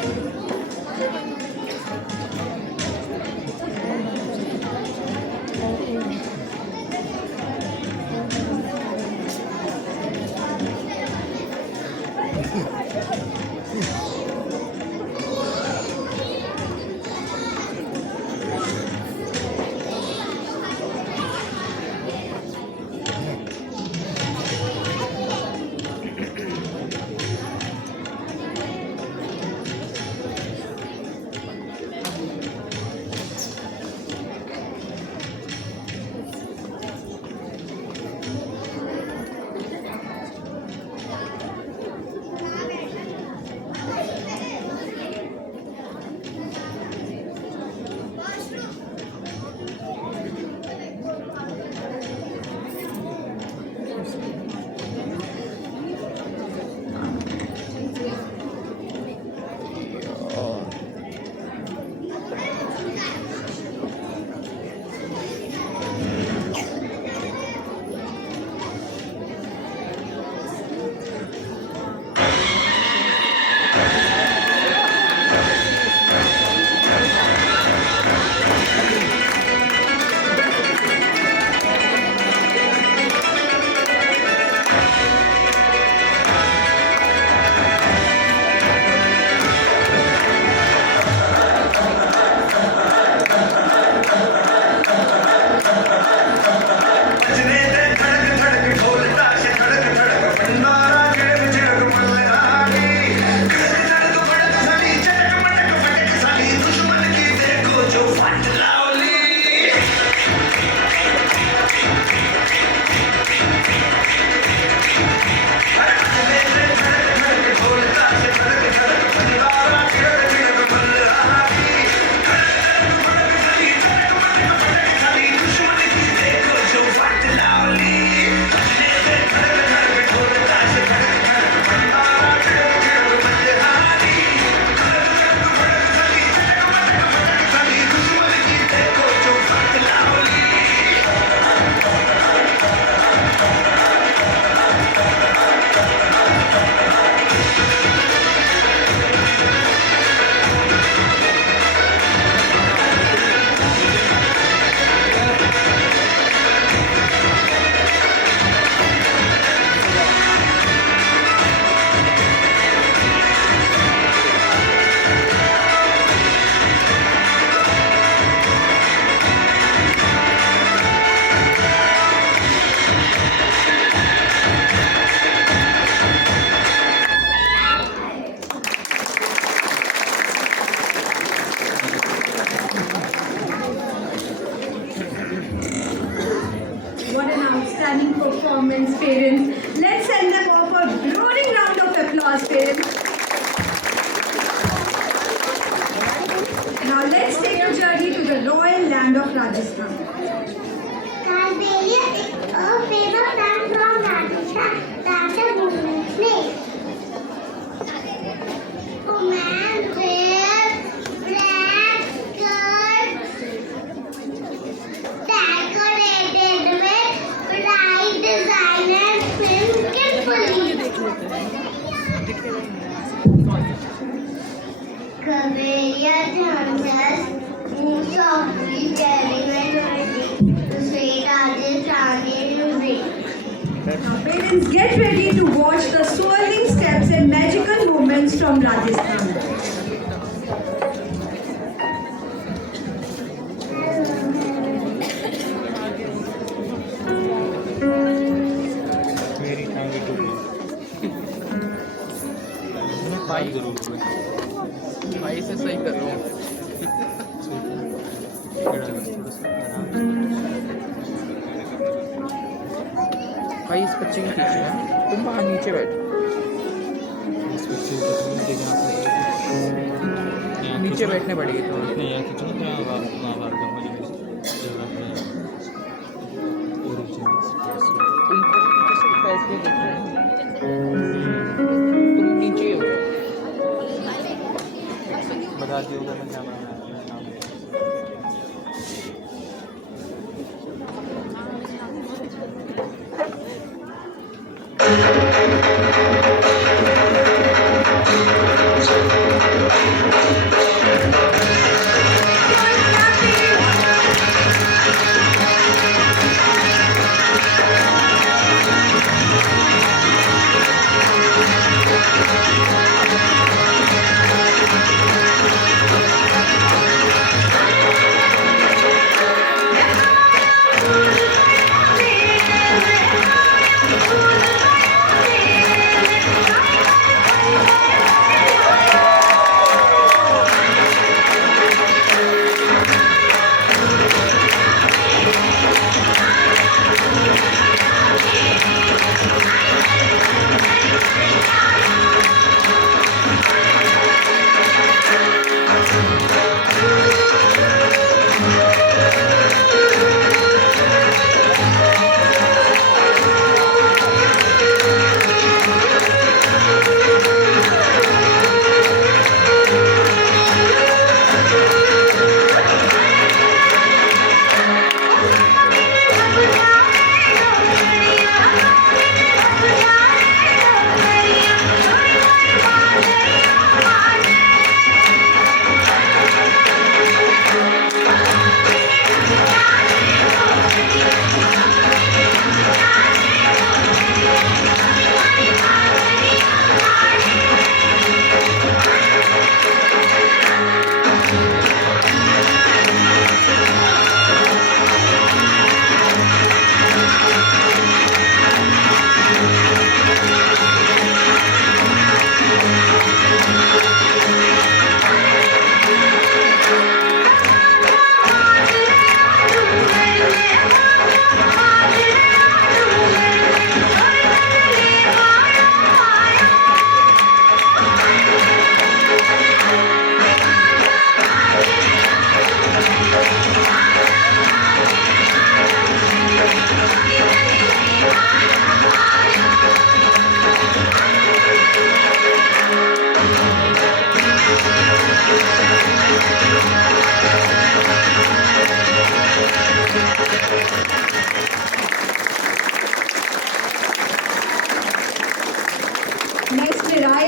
What an outstanding performance, parents. Let's send them off a roaring round of applause, parents. Now let's take a journey to the royal land of Rajasthan. Kalbelia is a famous plant from Rajasthan that a woman snake. Woman wears black skirts decorated with bright designer trimmed carefully. Kalbelia dances move softly, carrying melody to sweet Rajasthani music. Now parents, get ready to watch the swirling steps and magical moments from Rajasthan. मेरी टांगे टूट गई। भाई भाई से सही कर रहा हूँ। भाई इस बच्चे की खींच रहा है, तुम बाहर नीचे बैठो। नीचे बैठने पड़ेगी तो नहीं यहाँ खींचो ना, वहाँ बाहर फैसले देख रहे हैं, तुम नीचे ही हो। बता दियो मैं क्या बनाना है।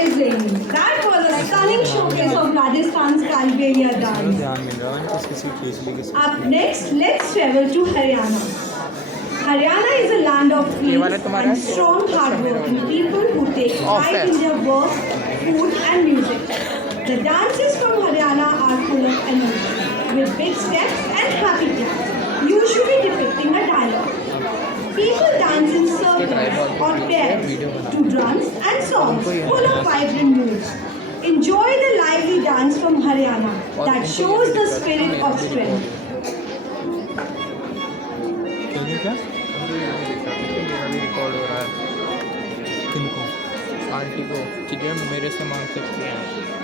amazing. That was a stunning showcase of Rajasthan's Kalbelia dance. ध्यान मिल रहा है किसकी सीट खींच ली किसकी Up next, let's travel to Haryana. Haryana is a land of peace and strong, hardworking people who take pride in their work, food, and music. The dances from Haryana are full of energy, with big steps and happy claps, usually depicting a dialogue. People dance in circles or pairs to drums and songs full of vibrant moods. Enjoy the lively dance from Haryana that shows the spirit of strength. क्या मेरा भी record हो रहा है किनको aunty को चीज़ें मेरे से मांग सकते हैं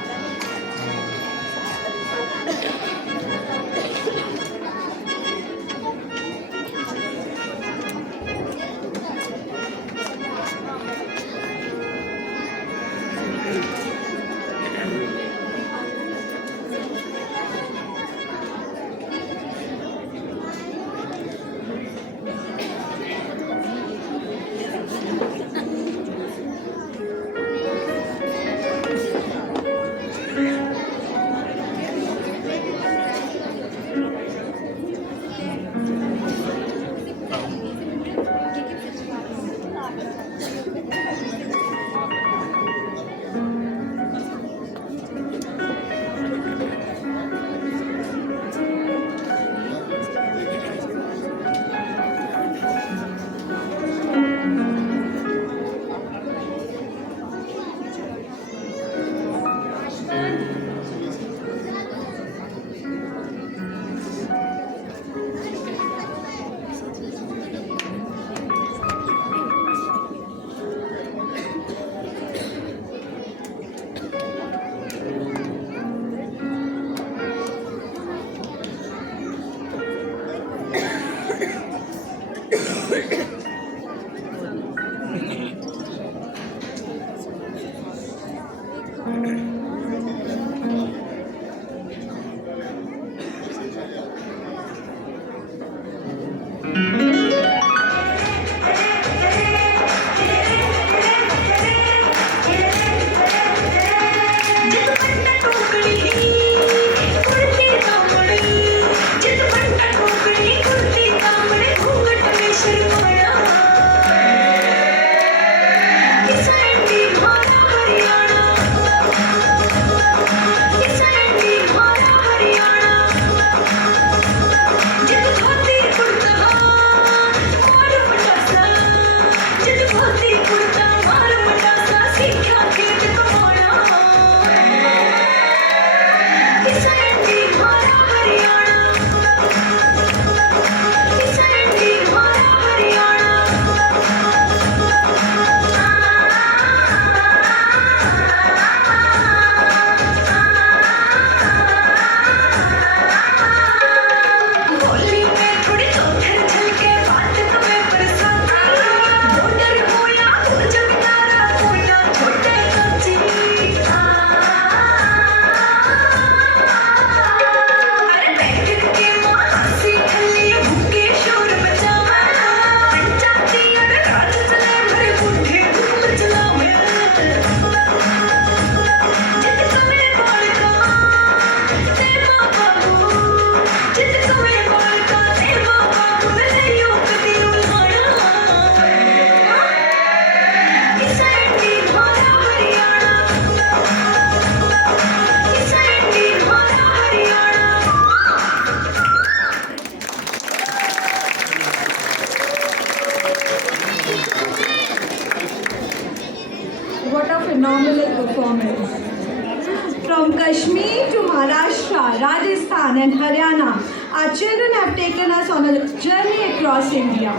phenomenal performance. From Kashmir to Maharashtra, Rajasthan and Haryana, our children have taken us on a journey across India.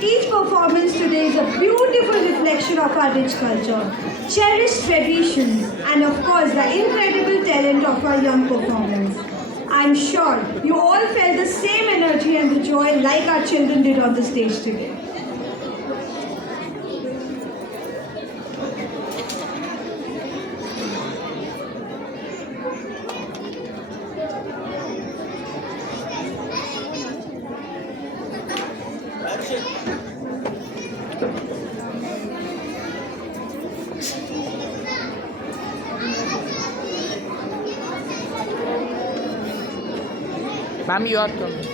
Each performance today is a beautiful reflection of our rich culture, cherished traditions, and of course the incredible talent of our young performers. I'm sure you all felt the same energy and the joy like our children did on the stage today. Ma'am you are coming.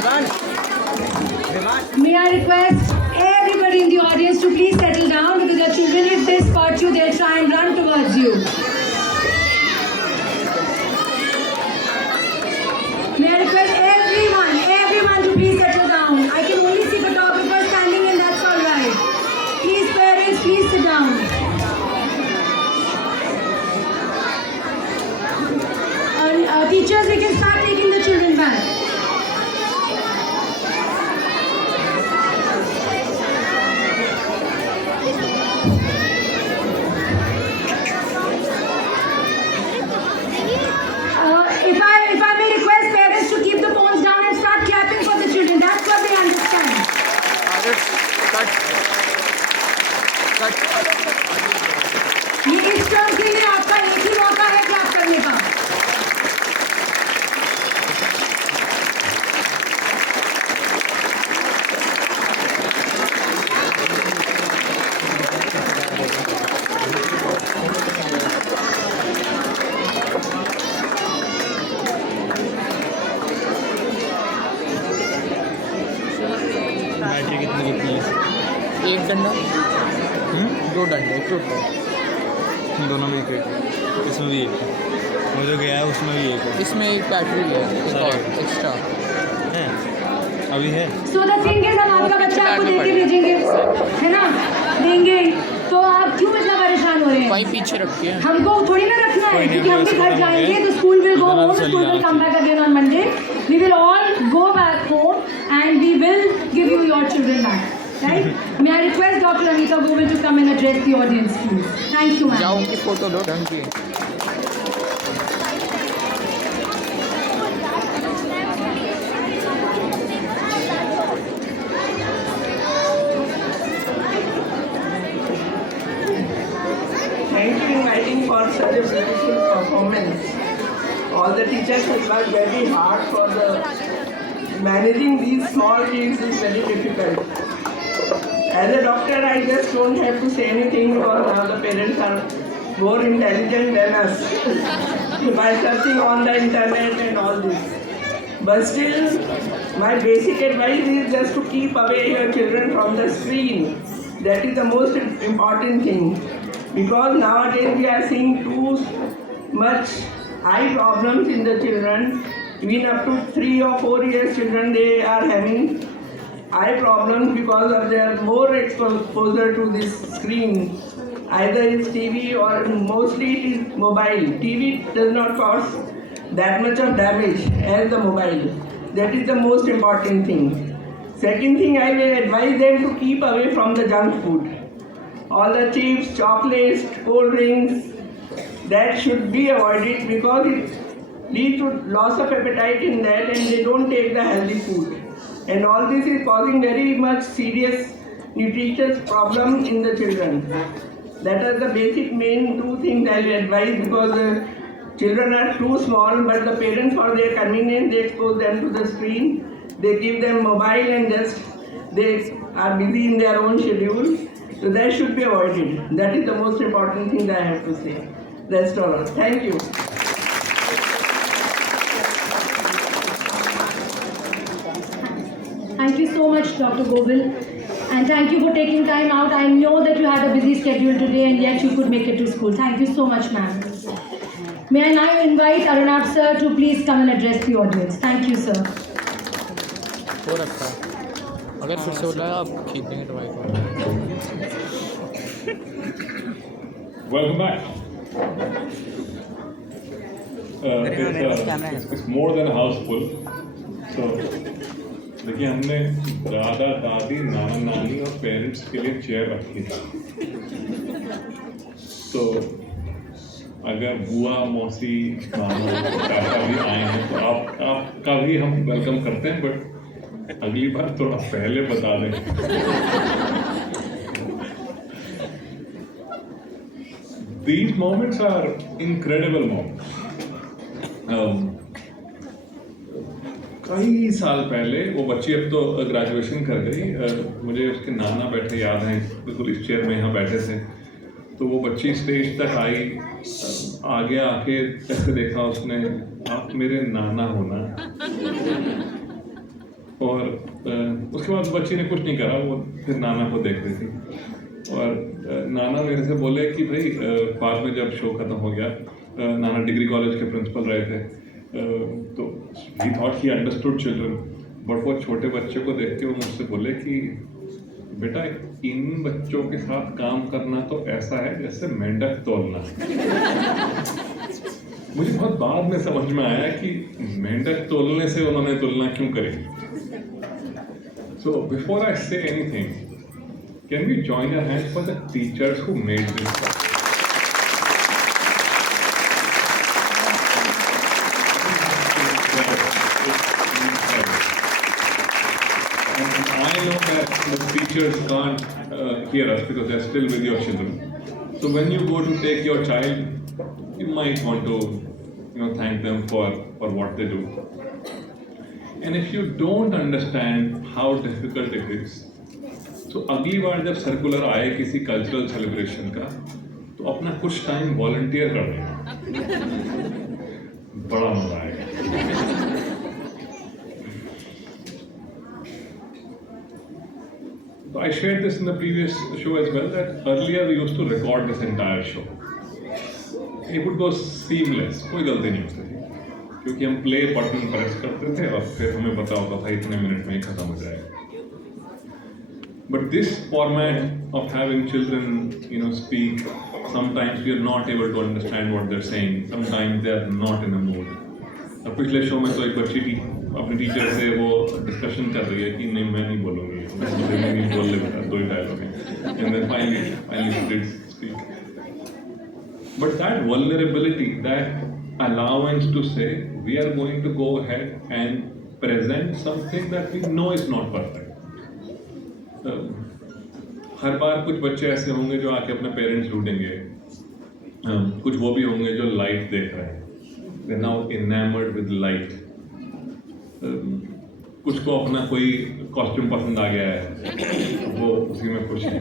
May I request everybody in the audience to please settle down, because your children, if they spot you, they'll try and run towards you. May I request everyone to please settle down. I can only see photographers standing and that's all right. Please parents, please sit down. Teachers, we can start taking the children back. If I may request parents to keep the phones down and start clapping for the children, that's what they understand. ये इस term के लिए आपका एक ही मौका है clap करने का. बैटरी कितनी है? एक डंडा, दो डंडे, एक टोटल दोनों में एक है, इसमें भी एक है, वो जो गया है उसमें भी एक है, इसमें एक बैटरी है, एक और एक्स्ट्रा है अभी है. So the thing is, हम आपका बच्चा आपको देके भेजेंगे, है ना, देंगे, तो आप क्यों इतना परेशान हो रहे हैं? वहीं पीछे रखिए. हमको थोड़ी ना रखना है, क्योंकि हम भी घर जाएंगे तो school will go home, school will come back again on Monday. We will all go back home and we will give you your children back. Right? May I request Dr. Anita Govil to come and address the audience, please? Thank you, ma'am. जाओ उनकी photo लो ढंग की. Thank you inviting for such a beautiful performance. All the teachers have worked very hard for the managing these small kids is very difficult. As a doctor, I just don't have to say anything because now the parents are more intelligent than us by searching on the internet and all this. But still, my basic advice is just to keep away your children from the screen. That is the most important thing. Because nowadays we are seeing too much eye problems in the children. Even up to 3 or 4 years children, they are having eye problems because of their more exposure to this screen. Either it's TV or mostly it is mobile. TV does not cause that much of damage as the mobile. That is the most important thing. Second thing, I will advise them to keep away from the junk food. All the chips, chocolates, cold drinks, that should be avoided because it leads to loss of appetite in that and they don't take the healthy food. And all this is causing very much serious nutritious problem in the children. That are the basic main 2 things I will advise because children are too small, but the parents for their convenience, they expose them to the screen. They give them mobile and just they are busy in their own schedule. So that should be avoided. That is the most important thing that I have to say. That's all. Thank you. Thank you so much, Dr. Govil. And thank you for taking time out. I know that you had a busy schedule today and yet you could make it to school. Thank you so much, ma'am. May I now invite Arunab sir to please come and address the audience. Thank you, sir. हो रखा है, अगर फिर से बोला आप खींच देंगे तो भाई. Welcome back. It's more than a house full. So, देखिए हमने दादा दादी नाना नानी और पेरेंट्स के लिए चेयर रखी थी. तो अगर बुआ मौसी मामा चाचा भी आए हैं तो आपका भी हम वेलकम करते हैं, बट अगली बार थोड़ा पहले बता दें. These moments are incredible moments. कई साल पहले वो बच्ची अब तो ग्रेजुएशन कर गई. मुझे उसके नाना बैठे याद हैं, बिल्कुल इस चेयर में यहाँ बैठे थे. तो वो बच्ची स्टेज तक आई, आगे आके ऐसे देखा उसने, आप मेरे नाना हो ना. और उसके बाद बच्ची ने कुछ नहीं करा, वो फिर नाना को देख रही थी और नाना मेरे से बोले कि भाई बाद में जब शो खत्म हो गया, नाना डिग्री कॉलेज के प्रिंसिपल रहे थे, तो ही thought he understood children, but वो छोटे बच्चे को देख के वो मुझसे बोले कि बेटा इन बच्चों के साथ काम करना तो ऐसा है जैसे मेंढक तोलना। मुझे बहुत बाद में समझ में आया कि मेंढक तोलने से उन्होंने तुलना क्यों करी। So before I say anything, can we join our hands for the teachers who made this? I know that the teachers can't hear us because they're still with your children. So when you go to take your child, you might want to, thank them for what they do. And if you don't understand how difficult it is, तो अगली बार जब circular आए किसी cultural celebration का, तो अपना कुछ time volunteer कर देना, बड़ा मजा आएगा। So I shared this in the previous show as well, that earlier we used to record this entire show. It would go seamless, कोई गलती नहीं होती थी, क्योंकि हम प्ले बटन प्रेस करते थे और फिर हमें पता होता था इतने मिनट में ही खत्म हो जाएगा। But this format of having children, speak, sometimes we are not able to understand what they're saying. Sometimes they are not in a mood. अब पिछले शो में तो एक बच्ची अपने टीचर से वो डिस्कशन कर रही है कि नहीं मैं नहीं बोलूँगी, मैं नहीं बोल ले बेटा, 2 ही डायलॉग हैं, and then finally she did speak. But that vulnerability, that allowance to say we are going to go ahead and present something that we know is not perfect. हर बार कुछ बच्चे ऐसे होंगे जो आके अपने पेरेंट्स ढूंढेंगे, कुछ वो भी होंगे जो लाइट देख रहे हैं, they're now enamored with light. कुछ को अपना कोई कॉस्ट्यूम पसंद आ गया है, वो उसी में खुश है.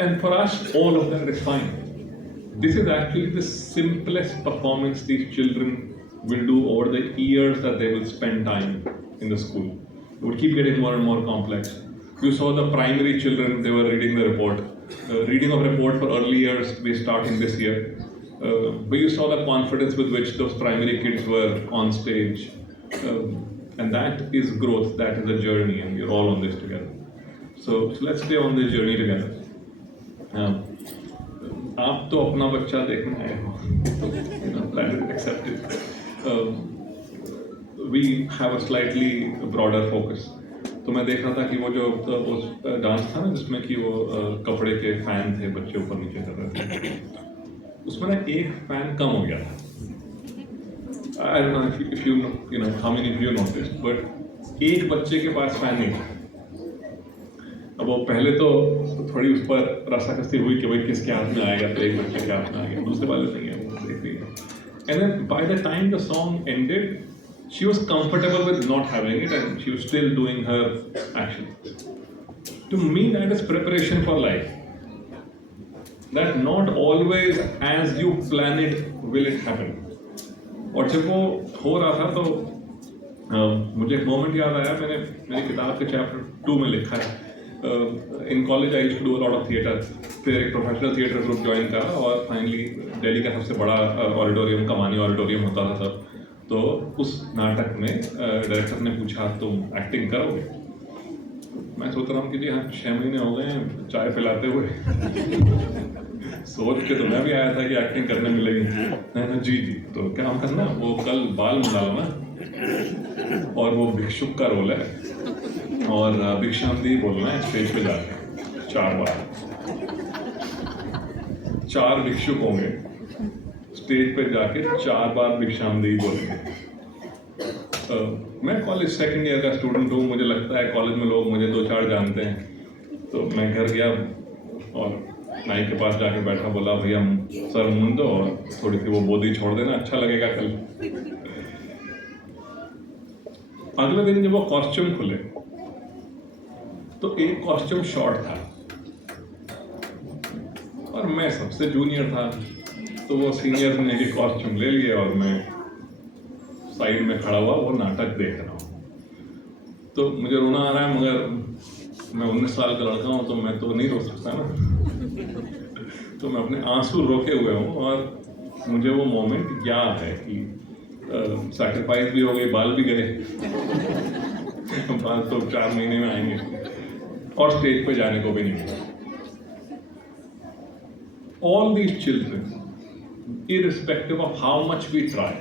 And for us, all of that is fine. This is actually the simplest performance these children will do over the years that they will spend time in the school. It would keep getting more and more complex. You saw the primary children, they were reading the report. Reading of report for early years, we start in this year. But you saw the confidence with which those primary kids were on stage. And that is growth, that is a journey, and we're all on this together. So let's stay on this journey together. आप तो अपना बच्चा देखने आए हो, that is accepted. We have a slightly broader focus. तो मैं देख रहा था कि वो जो डांस था ना जिसमें कि वो कपड़े के फैन थे, बच्चे ऊपर नीचे कर रहे थे, उसमें ना एक फैन कम हो गया था. I don't know if you know how many of you noticed, but एक बच्चे के पास फैन नहीं था. अब वो पहले तो थोड़ी उस पर रसाकसी हुई कि भाई किसके हाथ में आएगा, तो एक बच्चे के हाथ में आ गया, दूसरे वाले नहीं है, वो देख रही है. And then by the time the song ended, she was comfortable with not having it and she was still doing her action. To me, that is preparation for life. That not always as you plan it will it happen. और जब वो हो रहा था तो मुझे एक moment याद आया, मैंने मेरी किताब के चैप्टर 2 में लिखा है. In college I used to do a lot of theatre. फिर एक प्रोफेशनल थिएटर ग्रुप ज्वाइन करा और फाइनली दिल्ली का सबसे बड़ा ऑडिटोरियम, कमानी ऑडिटोरियम होता था तब. तो उस नाटक में डायरेक्टर ने पूछा तुम एक्टिंग करोगे? मैं सोच रहा हूँ कि जी हाँ 6 महीने हो गए हैं चाय पिलाते हुए. सोच के तो मैं भी आया था कि एक्टिंग करने मिलेगी. जी जी, तो क्या हम करना, वो कल बाल मुंडालना और वो भिक्षुक का रोल है और भिक्षांदी बोलना है स्टेज पे जाके 4 बार. 4 भिक्षुक होंगे, स्टेज पे जाके 4 बार भिक्षांदी बोलेंगे. मैं कॉलेज सेकंड ईयर का स्टूडेंट हूँ, मुझे लगता है कॉलेज में लोग मुझे 2-4 जानते हैं. तो मैं घर गया और नाई के पास जाके बैठा, बोला भैया सर मुंड दो और थोड़ी सी वो बोदी छोड़ देना, अच्छा लगेगा कल. अगले दिन जब वो कॉस्ट्यूम खुले तो एक कॉस्ट्यूम शॉर्ट था और मैं सबसे जूनियर था, तो वो सीनियर ने एक कॉस्ट्यूम ले लिया और मैं साइड में खड़ा हुआ वो नाटक देख रहा हूँ. तो मुझे रोना आ रहा है, मगर मैं 19 साल का लड़का हूँ तो मैं तो नहीं रो सकता ना। तो मैं अपने आंसू रोके हुए हूँ और मुझे वो मोमेंट याद है कि सैक्रिफाइस भी हो गई, बाल भी गए। बाल तो 4 महीने में आएंगे और स्टेज पे जाने को भी नहीं मिला। All these children, irrespective of how much we try,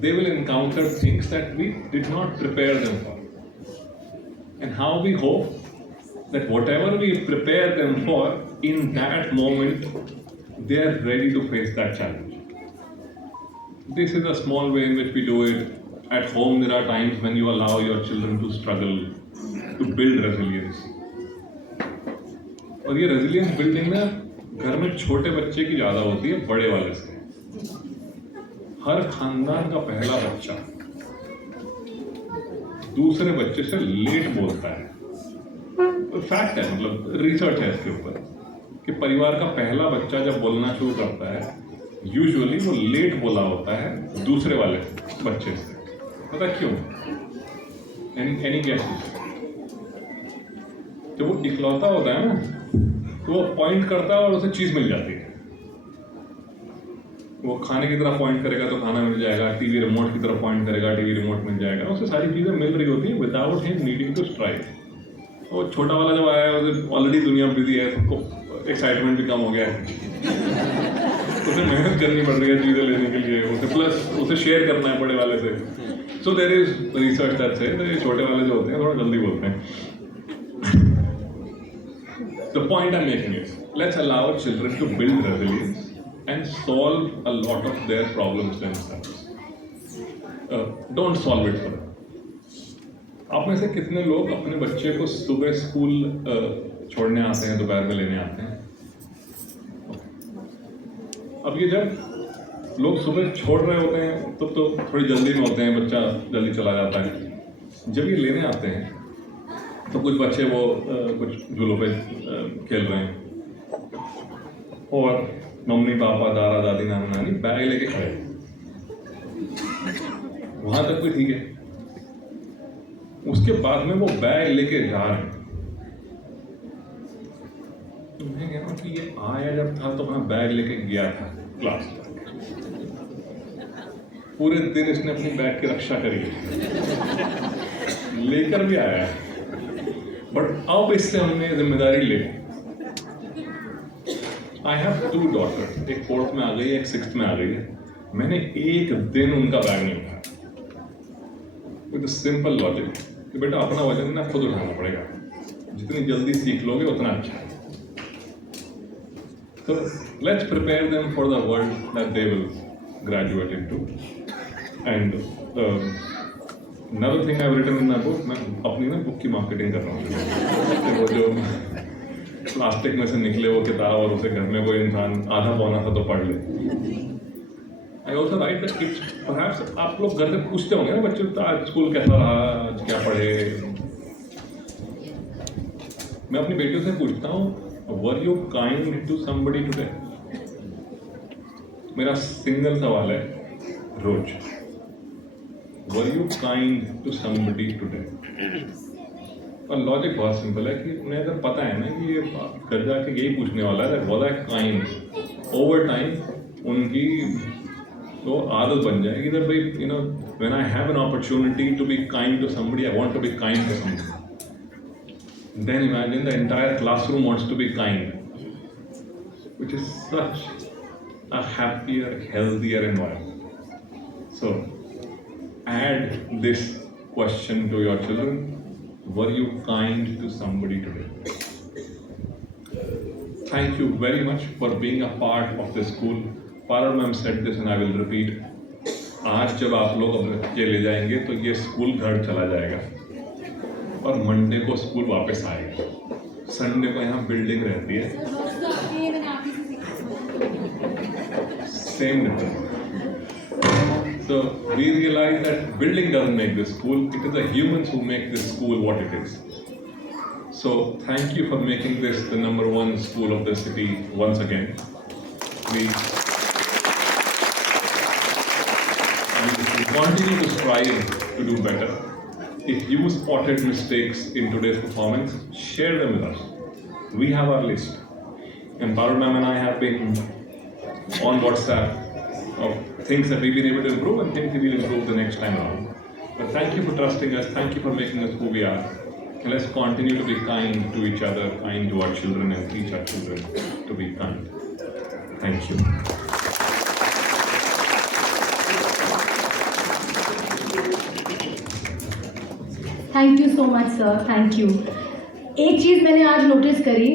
they will encounter things that we did not prepare them for. And how we hope that whatever we prepare them for, in that moment, they are ready to face that challenge. This is a small way in which we do it. At home, there are times when you allow your children to struggle, to build resilience. और ये resilience building ना घर में छोटे बच्चे की ज़्यादा होती है बड़े वाले से। हर खानदान का पहला बच्चा दूसरे बच्चे से लेट बोलता है। फैक्ट है, मतलब रिसर्च है इसके ऊपर कि परिवार का पहला बच्चा जब बोलना शुरू करता है यूजुअली वो लेट बोला होता है दूसरे वाले बच्चे से। पता क्यों? Any guesses? जब वो इकलौता होता है ना तो वो पॉइंट करता है और उसे चीज़ मिल जाती है। वो खाने की तरफ पॉइंट करेगा तो खाना मिल जाएगा, टीवी रिमोट की तरफ पॉइंट करेगा, टीवी रिमोट मिल जाएगा, उसे सारी चीज़ें मिल रही होती हैं without him needing to strive. और छोटा वाला जब आया है उसे ऑलरेडी दुनिया बिजी है, सबको एक्साइटमेंट भी कम हो गया है, उसे मेहनत करनी पड़ रही है चीज़ें लेने के लिए, उसे प्लस उसे शेयर करना है बड़े वाले से। So there is research that say तो ये छोटे वाले जो होते हैं थोड़ा जल्दी बोलते हैं। The point I'm making is, let's allow children to build resilience and solve a lot of their problems themselves. Don't solve it for them. आप में से कितने लोग अपने बच्चे को सुबह स्कूल छोड़ने आते हैं, दोपहर में लेने आते हैं? अब ये जब लोग सुबह छोड़ रहे होते हैं तब तो थोड़ी जल्दी में होते हैं, बच्चा जल्दी चला जाता है। जब ये लेने आते हैं तो कुछ बच्चे वो कुछ झूलों पे खेल रहे हैं और मम्मी पापा दादा दादी नाना नानी बैग लेके खड़े हैं। वहाँ तक भी ठीक है। उसके बाद में वो बैग लेके जा रहे हैं। तो मैं कह रहा हूँ कि ये आया जब था तो वहाँ बैग लेके गया था क्लास तक। पूरे दिन इसने अपनी बैग की रक्षा करी है, लेकर भी आया है, बट अब इससे हमने जिम्मेदारी ले ली। आई हैव 2 daughters, एक 4th में आ गई है, एक 6th में आ गई है। मैंने एक दिन उनका बैग नहीं उठाया विद सिंपल लॉजिक कि बेटा अपना वजन ना खुद उठाना पड़ेगा, जितनी जल्दी सीख लोगे उतना अच्छा है। So let's prepare them for the world that they will graduate into. And another thing I've written in my book, मैं अपनी ना बुक की मार्केटिंग कर रहा हूँ। वो जो प्लास्टिक में से निकले वो किताब और उसे घर में कोई इंसान आधा पौना सा तो पढ़ ले। I also write that it's perhaps आप लोग घर से पूछते होंगे ना बच्चों से आज स्कूल कैसा रहा, आज क्या पढ़े। मैं अपनी बेटियों से पूछता हूँ, were you kind to somebody today? मेरा सिंगल सवाल है रोज, were you kind to somebody today? और लॉजिक बहुत सिंपल है कि उन्हें अगर पता है ना कि ये घर जाके यही पूछने वाला है, was I kind? Over time उनकी वो आदत बन जाएगी that भाई you know when I have an opportunity to be kind to somebody, I want to be kind to somebody. Then imagine the entire classroom wants to be kind, which is such a happier, healthier environment. So add this question to your children: were you kind to somebody today? Thank you very much for being a part of the school. Parul ma'am said this and I will repeat. आज जब आप लोग अपने बच्चे ले जाएंगे तो ये स्कूल घर चला जाएगा और मंडे को स्कूल वापस आएगा। संडे को यहाँ बिल्डिंग रहती है, same difference. So we realize that building doesn't make this school; it is the humans who make this school what it is. So thank you for making this the #1 school of the city once again. We continue to strive to do better. if you spotted mistakes in today's performance, share them with us. We have our list. And Parul ma'am and I have been on WhatsApp of things that we've been able to improve and things we will improve the next time around. But thank you for trusting us, thank you for making us who we are. And let's continue to be kind to each other, kind to our children, and teach our children to be kind. Thank you. Thank you so much sir, thank you. एक चीज़ मैंने आज notice करी,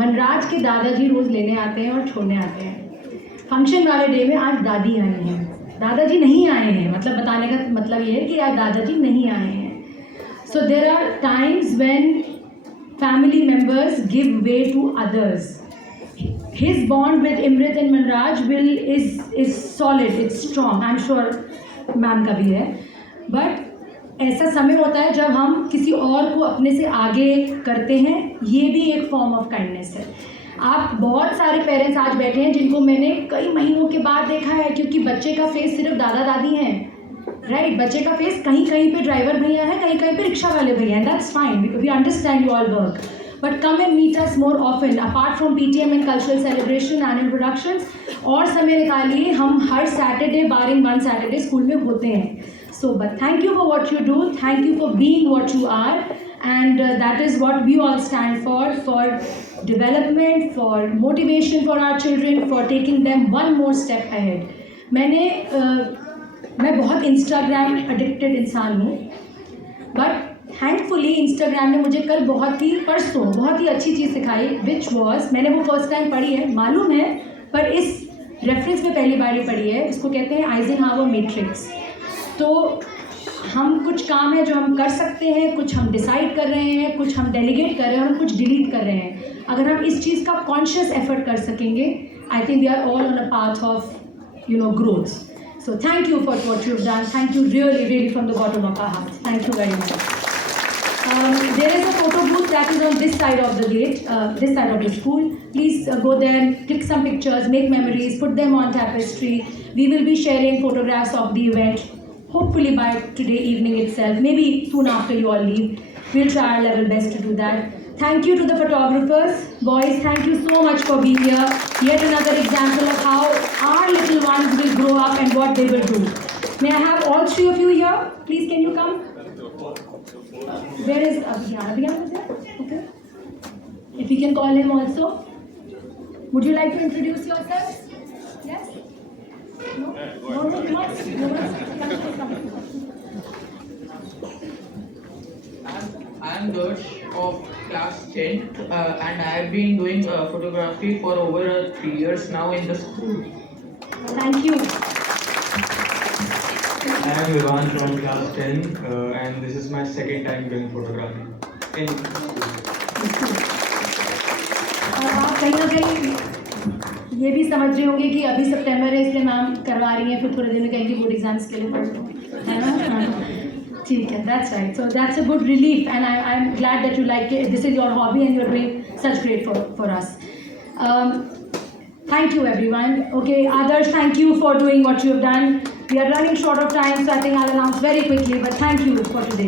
मनराज के दादाजी रोज़ लेने आते हैं और छोड़ने आते हैं। फंक्शन वाले डे में आज दादी आई हैं, दादाजी नहीं आए हैं, मतलब बताने का मतलब ये है कि आज दादाजी नहीं आए हैं। So there are times when family members give way to others. His bond with Imrit and Manraj is solid, it's strong, I am sure ma'am का भी है। बट ऐसा समय होता है जब हम किसी और को अपने से आगे करते हैं, ये भी एक फॉर्म ऑफ काइंडनेस है। आप बहुत सारे पेरेंट्स आज बैठे हैं जिनको मैंने कई महीनों के बाद देखा है, क्योंकि बच्चे का फेस सिर्फ दादा दादी हैं, राइट? बच्चे का फेस कहीं कहीं पे ड्राइवर भैया है, कहीं कहीं पे रिक्शा वाले भैया हैं, that's fine, we understand you all work, but come and meet us more often apart from PTM and cultural celebration, annual productions, और समय निकालिए। हम हर Saturday barring one Saturday school में होते हैं। So, but thank you for what you do, thank you for being what you are, and that is what we all stand for development, for motivation for our children, for taking them one more step ahead. मैं बहुत Instagram addicted इंसान हूँ, but thankfully Instagram ने मुझे कल परसों बहुत ही अच्छी चीज़ सिखाई, which was, मैंने वो फर्स्ट टाइम पढ़ी है मालूम है, पर इस रेफरेंस में पहली बार ही पढ़ी है, इसको कहते हैं आइजनहावर मैट्रिक्स। तो हम कुछ काम है जो हम कर सकते हैं, कुछ हम डिसाइड कर रहे हैं, कुछ हम डेलीगेट कर रहे हैं और कुछ डिलीट कर रहे हैं। अगर हम इस चीज़ का कॉन्शियस एफर्ट कर सकेंगे, I think we are all on a path of growth. So thank you for what you have done, thank you really really from the bottom of our heart, thank you very much. There is a photo booth that is on this side of the gate, this side of the school. Please go there and click some pictures, make memories, put them on tapestry. We will be sharing photographs of the event, hopefully by today evening itself, maybe soon after you all leave. We'll try our level best to do that. Thank you to the photographers. Boys, thank you so much for being here. Yet another example of how our little ones will grow up and what they will do. May I have all three of you here? Please, can you come? Where is Abhigyan? Abhigyan is there? Okay. If we can call him also. Would you like to introduce yourselves? Yes? No? No, come. I am Gersh of class 10th and I have been doing photography for over 3 years now in the school. Thank you. I am Ivan from class 10 and this is my second time doing photography. आप कहीं ना कहीं ये भी समझ रहे होंगे कि अभी सितंबर है इसलिए मैम करवा रही हैं, फिर थोड़े दिन में कहेंगे बोर्ड एग्जाम्स के लिए पढ़ लो, है ना? ठीक है, that's right. So that's a good relief and I am glad that you like it, this is your hobby and you are doing such great for us. Thank you everyone. Okay, Adarsh, thank you for doing what you have done. We are running short of time, so I think I'll announce very quickly, but thank you for today.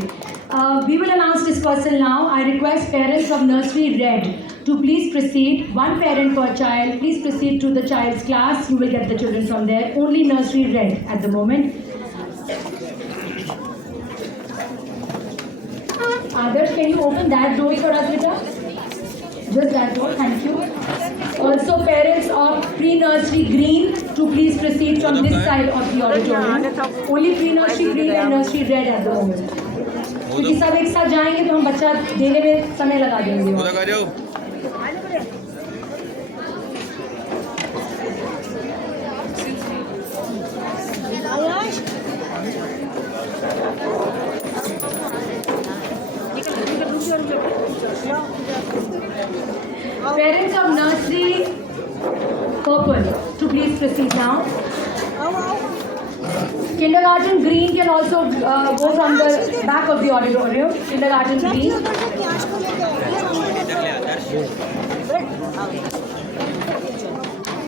We will announce dispersal now. I request parents of nursery Red to please proceed. One parent per child. Please proceed to the child's class. You will get the children from there. Only nursery Red at the moment. Adarsh, can you open that door for us, beta? Just that door, thank you. Also, parents of pre-nursery green to please proceed from this side of the auditorium. Only pre-nursery green and nursery red at the moment. क्योंकि सब एक साथ जाएंगे तो हम बच्चा देने में समय लगा देंगे। Parents of nursery purple to please proceed now. Kindergarten green can also go from the back of the auditorium. Kindergarten green.